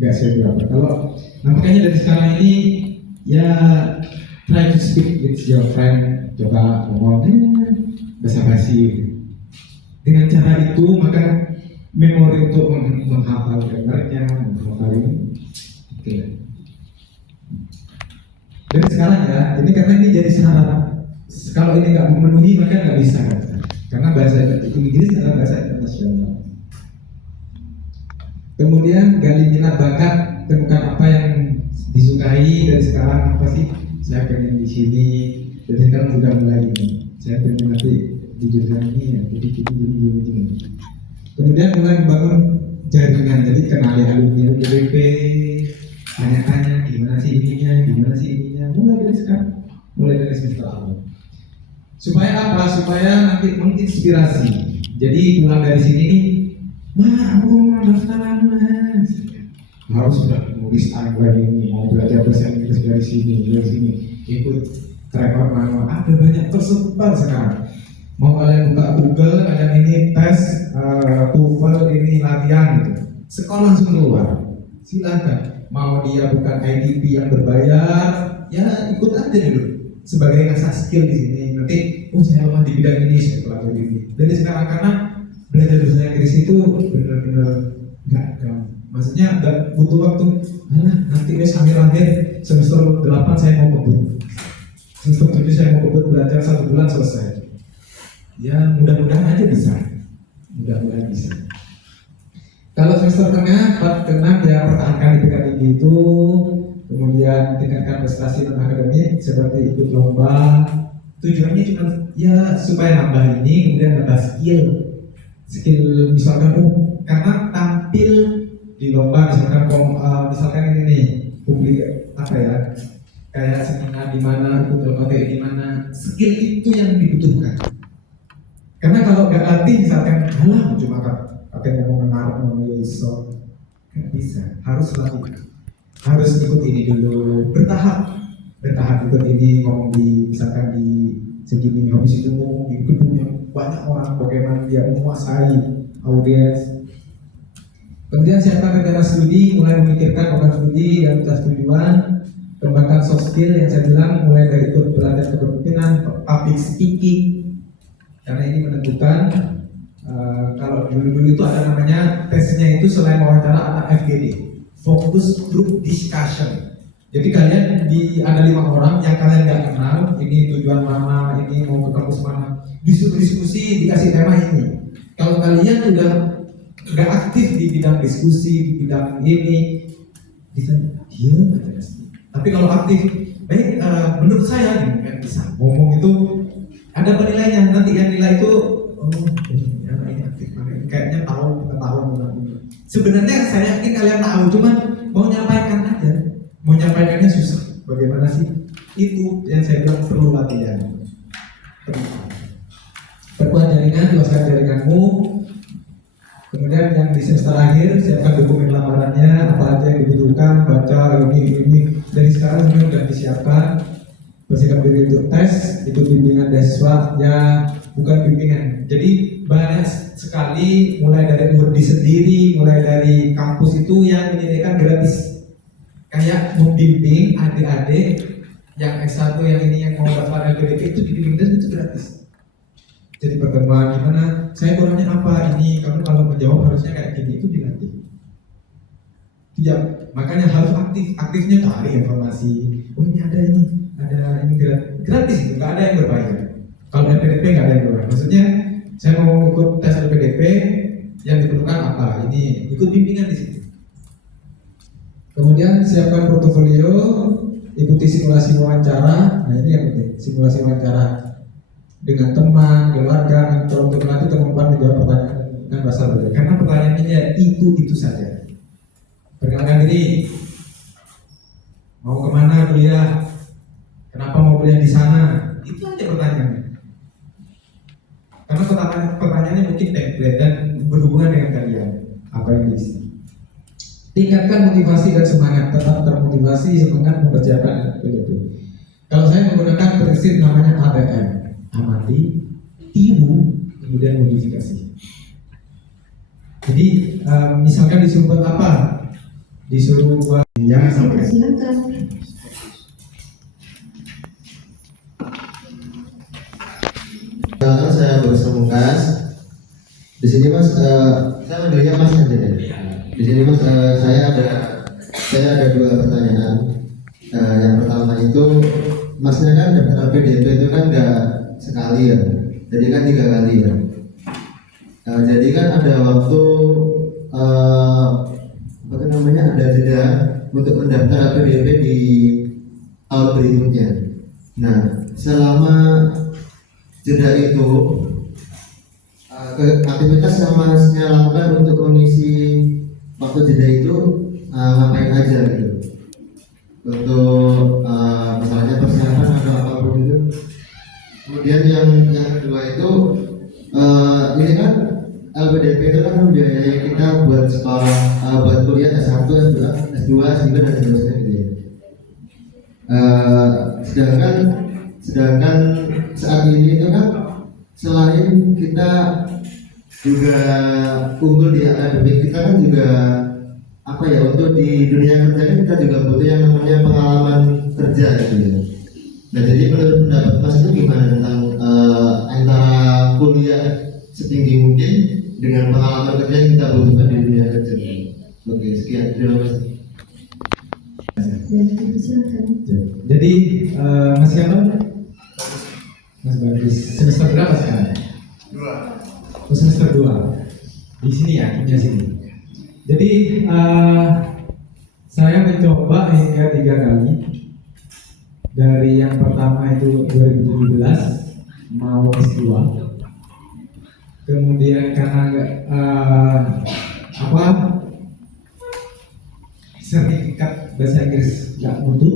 nggak seberapa. Nah makanya dari sekarang ini ya try to speak with your friend, coba ngomongnya basa-basi. Dengan cara itu maka memori untuk menghafal gambarnya, menghafal ini, oke. Dan sekarang ya, ini karena ini jadi syarat. Kalau ini nggak memenuhi maka nggak bisa, karena bahasa Inggris adalah bahasa internasional. Kemudian gali minat bakat, temukan apa yang disukai dari sekarang, apa sih saya pengen di sini. Jadi sekarang sudah mulai ini, saya pengen nanti di jurusan ini ya, jadi gini. Kemudian mulai membangun jaringan, jadi kenali alumni LPDP, tanya-tanya gimana sih ininya, mulai dari sekarang, mulai dari semester awal. Supaya apa? Supaya nanti menginspirasi. Jadi pulang dari sini nih, aku mau daftar mas, harus sudah nulis anggaran ini, mau belajar bahasa Inggris dari sini, ikut tracker manual, ada banyak tersebar sekarang. Mau kalian buka Google, kalian ini tes TOEFL ini latihan gitu, sekolah langsung keluar, silakan. Mau dia bukan IDP yang berbayar, ya ikut aja dulu sebagai asas skill di sini. Nanti, saya lemah di bidang ini, saya pelajari ini. Dari sekarang karena belajar bahasa Inggris itu benar-benar nggak gampang. Maksudnya nggak butuh waktu. Nanti akhir semester 8 saya mau kebut, semester 7 saya mau kebut, belajar 1 bulan selesai. Ya mudah-mudahan aja bisa. Mudah-mudahan bisa. Kalau semester tengah, 4 ke 6 ya pertahankan di tingkat tinggi itu, kemudian tingkatkan prestasi non akademik seperti ikut lomba. Tujuannya cuma ya supaya nambah ini, kemudian nambah skill misalkan karena tampil di lomba misalkan ini nih publik apa ya, kayak seminar di mana, ikut lomba di mana, skill itu yang dibutuhkan. Karena kalau nggak latih misalkan cuma pakai ngomong menarik ngomong iso, nggak bisa, harus latih, harus ikut ini dulu, bertahap ikut ini, ngomong di misalkan di segini, habis itu ngomong di gedung yang banyak orang, bagaimana dia menguasai audiens. Kemudian siapkan rencana studi, mulai memikirkan program studi dan tugas tujuan, kembangkan soft skill yang saya bilang, mulai dari ikut pelatihan kepemimpinan, public speaking, karena ini menentukan. Kalau dulu itu ada namanya tesnya itu selain wawancara ada FGD, Focus Group Discussion. Jadi kalian ada 5 orang yang kalian nggak kenal, ini tujuan mana, ini mau ke kampus mana, disuruh diskusi, dikasih tema ini. Kalau kalian udah nggak aktif di bidang diskusi, di bidang ini, bisa diam aja. Tapi kalau aktif, baik menurut saya kan bisa ngomong itu ada penilaiannya. Nanti yang nilai itu ini aktif, kayaknya tahu. Sebenarnya saya yakin kalian tahu, cuman mau nyampaikan aja. Mau nyampaikannya susah. Bagaimana sih? Itu yang saya bilang perlu latihan. Perkuat jaringan, luaskan jaringanmu. Kemudian yang di semester akhir siapkan dokumen lamarannya, apa aja yang dibutuhkan, baca ini. Dari sekarang ini sudah disiapkan. Persiapkan diri untuk tes, ikut bimbingan beasiswa, ya bukan bimbingan. Jadi banyak sekali, mulai dari Urdi sendiri, mulai dari kampus itu yang menyediakan gratis. Kayak membimbing adik-adik yang S1 yang ini yang mau daftar LPDP itu dibimbing dan itu gratis. Jadi pertemuan gimana, saya kurangnya apa ini, kamu kalau menjawab harusnya kayak gini, itu dilatih. Ya, makanya harus aktifnya cari informasi. Oh ini ada ini gratis itu, nggak ada yang berbayar. Kalau LPDP nggak ada yang berbayar. Maksudnya saya mau ikut tes LPDP, yang diperlukan apa? Ini ikut bimbingan di situ. Kemudian siapkan portofolio, ikuti simulasi wawancara. Nah ini yang penting, simulasi wawancara dengan teman, keluarga, untuk nanti teman-teman menjawab pertanyaan dengan bahasa berbeda. Karena pertanyaannya itu saja. Perkenalkan diri, mau kemana kuliah, kenapa mau kuliah di sana, itu aja pertanyaannya. Karena pertanyaannya mungkin template dan berhubungan dengan kalian, apa yang diisi. Tingkatkan motivasi dan semangat, tetap termotivasi, semangat mempersiapkan LPDP. Kalau saya menggunakan prinsip namanya ATM, amati, tiru, kemudian modifikasi. Jadi misalkan disuruh buat apa? disuruh buat ya sampai. Silakan. Saya Boris Pamungkas. Di sini Mas, saya manggilnya Mas aja deh. Di sini Mas, saya ada dua pertanyaan. Yang pertama itu, Masnya kan daftar LPDP itu kan nggak sekali ya, jadi kan 3 kali ya. Jadi kan ada waktu apa itu namanya, ada jeda untuk mendaftar LPDP di tahun berikutnya. Nah, selama jeda itu aktivitas yang Masnya lakukan untuk mengisi waktu jeda itu ngapain aja gitu, untuk misalnya persiapan atau apapun itu. Kemudian yang kedua itu ini kan LPDP itu kan membiayai kita buat sekolah, buat kuliah S1, S2, S3 dan seterusnya gitu ya. Sedangkan saat ini itu kan selain kita juga unggul di akademik, kita kan juga apa ya, untuk di dunia kerja kan kita juga butuh yang namanya pengalaman kerja gitu ya. Nah, jadi menurut pendapat Mas itu gimana tentang antara kuliah setinggi mungkin dengan pengalaman kerja yang kita butuhkan di dunia kerja? Oke, sekian, terima kasih. Silakan. Jadi Mas siapa? Mas Bagus. Semester berapa sekarang? 2. Semester 2. Di sini ya, punya sini. Jadi saya mencoba hingga 3 kali. Dari yang pertama itu 2017 mau S2. Kemudian karena sertifikat bahasa Inggris nggak mutu.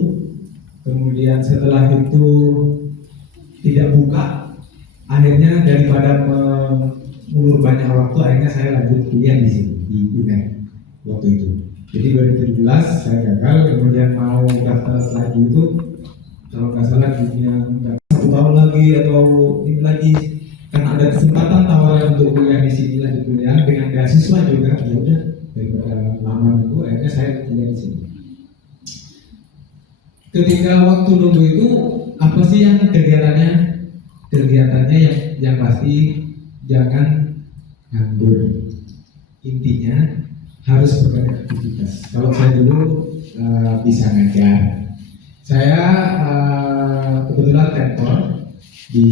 Kemudian setelah itu tidak buka, akhirnya daripada mengulur banyak waktu, akhirnya saya lanjut kuliah di sini di UNED waktu itu. Jadi 2017 saya gagal, kemudian mau daftar lagi itu kalau nggak salah dunia 1 tahun lagi atau ini lagi, kan ada kesempatan tawaran untuk kuliah di sini, lanjut kuliah dengan beasiswa juga, ya udah daripada lama itu akhirnya saya kuliah di sini. Ketika waktu nunggu itu apa sih yang kegiatannya yang pasti jangan nganggur, intinya harus berbanyak aktivitas. Kalau saya dulu bisa ngajar, saya kebetulan tentor di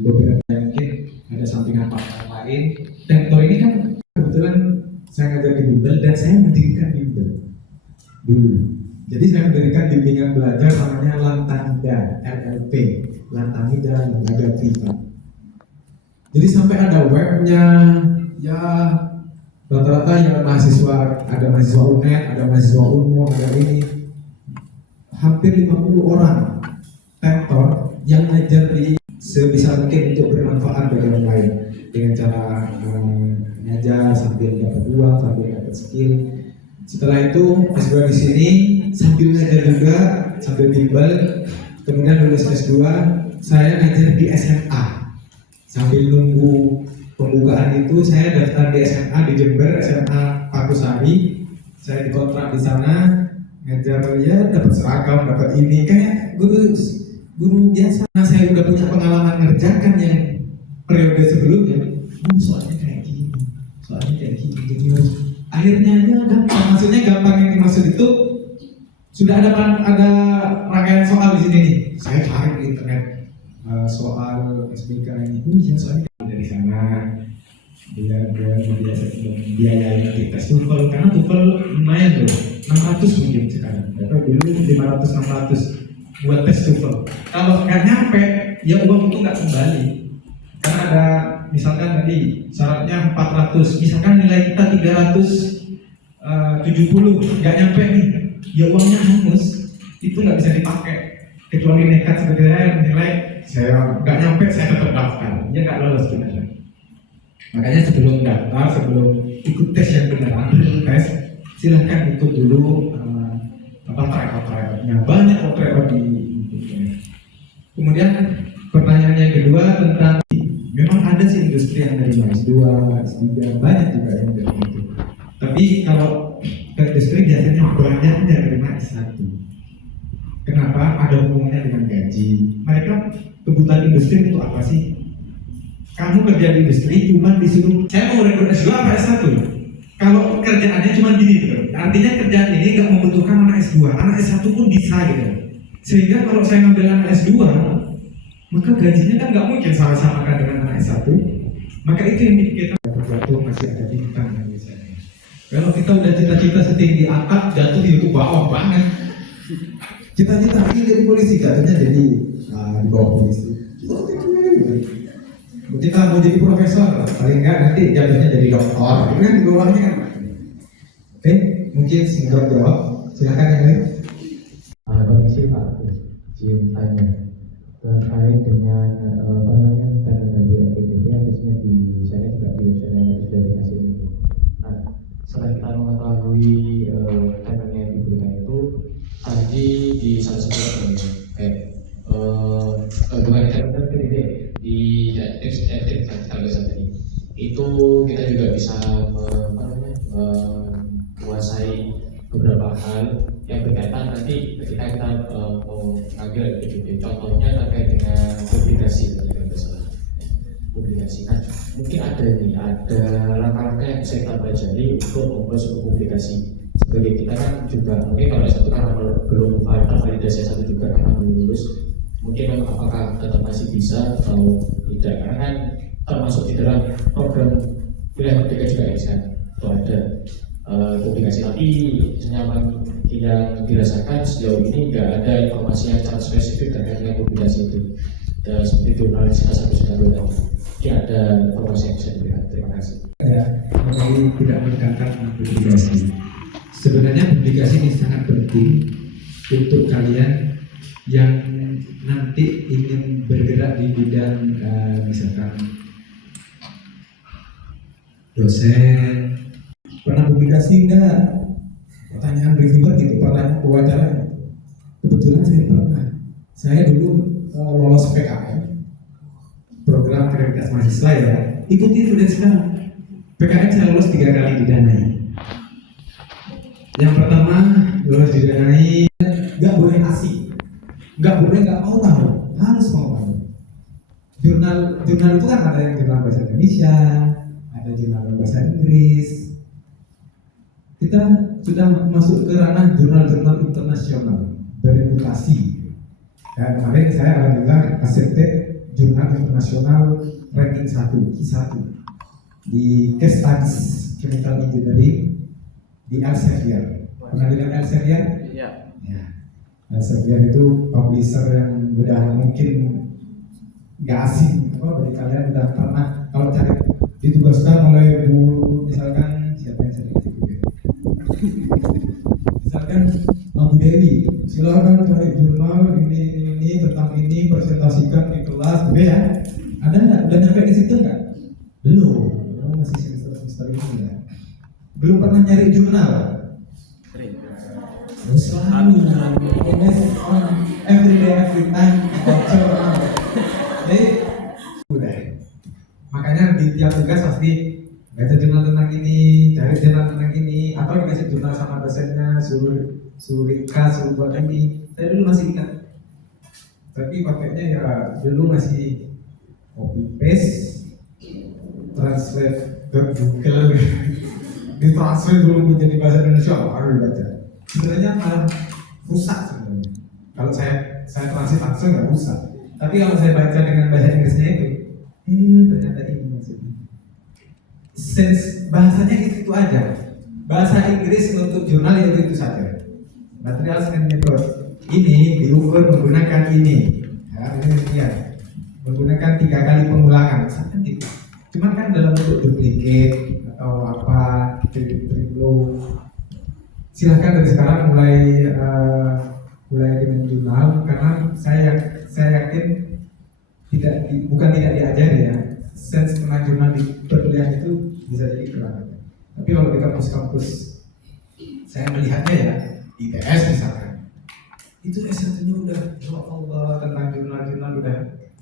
beberapa, mungkin ada sampingan partner lain. Tentor ini kan kebetulan saya ngajar di bimbel dan saya mendirikan bimbel dulu. Jadi saya mendirikan bimbingan belajar namanya Lantanida LLP, Lantanida Lembaga Privat. Jadi sampai ada webnya, ya rata-rata ya mahasiswa, ada mahasiswa UNED, ada mahasiswa UNMO, ada ini hampir 50 orang tentor yang ngajar di sebisa mungkin untuk bermanfaat bagi orang lain dengan cara ngajar sambil dapat uang, sambil dapat skill. Setelah itu S2 di sini sambil ngajar juga, sambil bimbel. Kemudian lulus S2, saya ngajar di SMA. Sambil nunggu pembukaan itu saya daftar di SMA di Jember, SMA Pakusari. Saya dikontrak di sana, ngajar ya dapat seragam, dapat ini kayak guru biasa. Nah, saya udah punya pengalaman ngerjakan yang periode sebelumnya. Soalnya kayak gini. Jadi akhirnya ya gampang. Maksudnya gampang yang dimaksud itu sudah ada rangkaian soal di sini nih. Saya cari di internet soal SBK ini. Ya soalnya dari sana dia biayanya di tes TOEFL, karena TOEFL lumayan loh, 600 mungkin sekarang. Atau dulu 500-600 buat tes TOEFL. Kalau nggak nyampe, ya uang itu nggak kembali. Karena ada misalkan tadi syaratnya 400, misalkan nilai kita 370, nggak nyampe nih, ya uangnya hangus, itu nggak bisa dipakai. Kecuali nekat seperti saya menilai saya nggak nyampe, saya tetap daftar, ya nggak lolos kita. Makanya sebelum daftar, sebelum ikut tes yang beneran, tes silahkan ikut dulu tryout-nya, banyak tryout di YouTube. Kemudian pertanyaan yang kedua tentang, memang ada sih industri yang dari S2, S3, banyak juga yang dari itu. Tapi kalau ke industri biasanya ada hubungannya dengan gaji. Mereka kebutuhan industri itu apa sih? Kamu kerja di industri cuma disuruh, saya mau rekrut S2 apa S1? Kalau kerjaannya cuma gini gitu, artinya kerjaan ini nggak membutuhkan anak S2, anak S1 pun bisa gitu. Sehingga kalau saya ngambil anak S2, maka gajinya kan nggak mungkin sama-samakan dengan anak S1. Maka itu yang kita jatuh masih ada bintang misalnya. Kalau kita udah cita-cita setinggi atap, jatuh itu bawah banget. Cita-cita ini jadi polisi, katanya jadi di bawah polisi. Kita mau jadi profesor, paling enggak nanti jatuhnya jadi dokter, itu kan di bawahnya kan. Oke, mungkin singkat jawab, silakan yang lain. Permisi Pak, izin tanya terkait dengan apa namanya karena tadi LPDP harusnya di saya juga di website yang sudah dikasih ini. Nah, setelah kita mengetahui timeline yang diberikan itu tadi di salah satu bukan timeline PDP di tips tanggal tadi itu kita juga bisa menguasai beberapa hal yang berkaitan nanti ketika kita mau ambil PDP, contohnya terkait dengan publikasi publikasi. Nah, mungkin ada langkah-langkah yang bisa kita pelajari untuk membuat sebuah publikasi. Sebagai kita kan juga mungkin kalau satu karena belum validasi satu juga karena belum lulus, mungkin apakah tetap masih bisa atau tidak, karena kan termasuk di dalam program kuliah merdeka juga ya kan itu ada publikasi, tapi senyaman yang dirasakan sejauh ini nggak ada informasi yang sangat spesifik terkait dengan publikasi itu. Dan seperti jurnalis satu sudah tadi, ini ada informasi yang bisa diberikan. Terima kasih. Ya, mengenai tidak menekankan publikasi. Sebenarnya publikasi ini sangat penting untuk kalian yang nanti ingin bergerak di bidang misalkan dosen. Pernah publikasi enggak? Pertanyaan reviewer gitu, pertanyaan pewawancara. Kebetulan saya pernah. Saya dulu lolos PKM, program akreditasi mahasiswa ya. Ikuti itu dari sekarang. PKM saya lolos 3 kali didanai. Yang pertama lolos didanai, nggak boleh asing, nggak boleh nggak mau tahu, harus mau tahu. Jurnal itu kan ada yang jurnal bahasa Indonesia, ada jurnal bahasa Inggris. Kita sudah masuk ke ranah jurnal-jurnal internasional bereputasi. Dan kemarin saya alhamdulillah accepted jurnal internasional ranking 1 Q1 di case studies chemical engineering di Elsevier. Pernah dengar Elsevier? Iya. Ya. Elsevier itu publisher yang udah mungkin nggak asing, bagi kalian udah pernah kalau cari ditugaskan oleh Bu misalkan siapa yang saya misalkan Bu Dewi, silakan cari jurnal ini tentang ini, presentasikan di kelas, gitu ya. Ada nggak? Udah nyampe di situ nggak? Belum. Masih semester ini ya. Belum pernah nyari jurnal. Selalu every day, every time jurnal. Jadi udah. Makanya di tiap tugas pasti baca jurnal tentang ini, cari jurnal tentang ini, atau dikasih jurnal sama dosennya, suruh ringkas, suruh buat ini. Saya dulu masih ingat, tapi pakainya ya dulu masih copy paste, translate ke Google, ditranslate dulu menjadi bahasa Indonesia, baru dibaca. Sebenarnya malah rusak sebenarnya. Kalau saya translate langsung nggak rusak, tapi kalau saya baca dengan bahasa Inggrisnya itu, ternyata ini maksudnya. Sense bahasanya itu aja. Bahasa Inggris untuk jurnal itu saja. Material and method ini diukur menggunakan ini. Ya, ini lihat. Menggunakan 3 kali pengulangan. Misalkan gitu. Cuman kan dalam bentuk duplicate atau apa, triplo. Silahkan dari sekarang mulai dengan jurnal, karena saya yakin bukan tidak diajari ya. Sense tentang jurnal di perkuliahan itu bisa jadi kurang. Tapi kalau di kampus-kampus saya melihatnya ya, ITS misalkan, itu S1-nya udah, ya Allah, tentang jurnal-jurnal udah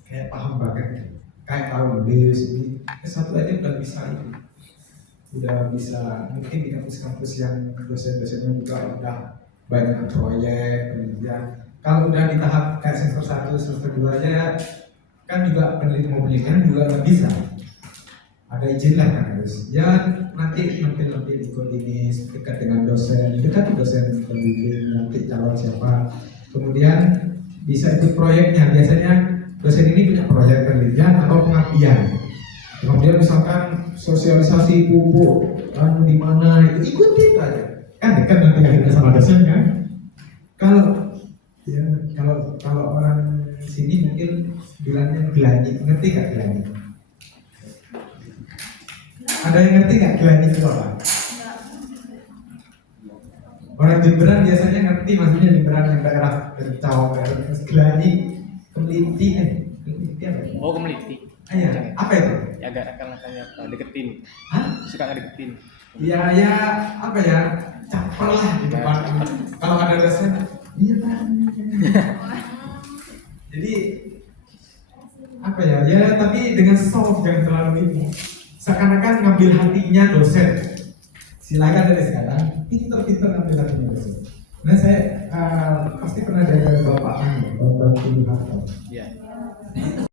kayak paham banget, kayak tahu nulis ini. S1 aja udah bisa itu, udah bisa. Mungkin di kampus-kampus yang dosen-dosennya juga udah banyak proyek penelitian. kalau udah di tahap kayak semester 1, semester 2 aja kan juga penelitian juga nggak bisa. Ada izin lah kan harus. Ya nanti ikut ini dekat dengan dosen, dekat dosen pembimbing, nanti calon siapa. Kemudian bisa ikut proyeknya. Biasanya dosen ini punya proyek penelitian atau pengabdian. Kemudian misalkan sosialisasi pupuk di mana itu ikutin aja. Kan dekat nanti akhirnya sama dosen kan. Kalau orang sini mungkin bilangnya gelani, ngerti nggak gelani? Ada yang ngerti nggak gelani itu apa? Orang Jemberan biasanya ngerti, maksudnya Jemberan yang daerah Kencau, gelani, kemeliti apa? Oh, kemeliti. Iya, apa itu? Ya agak kayak deketin. Hah? Suka ngedeketin. Ya apa ya? Caper lah di depan. Kalau ada dosen, iya Pak. Jadi apa ya? Ya tapi dengan soft, jangan terlalu ini. Seakan-akan ngambil hatinya dosen. Silakan dari sekarang, pinter-pinter ngambil hatinya dosen. Nah saya pasti pernah dengar Bapak Tuhan. Iya.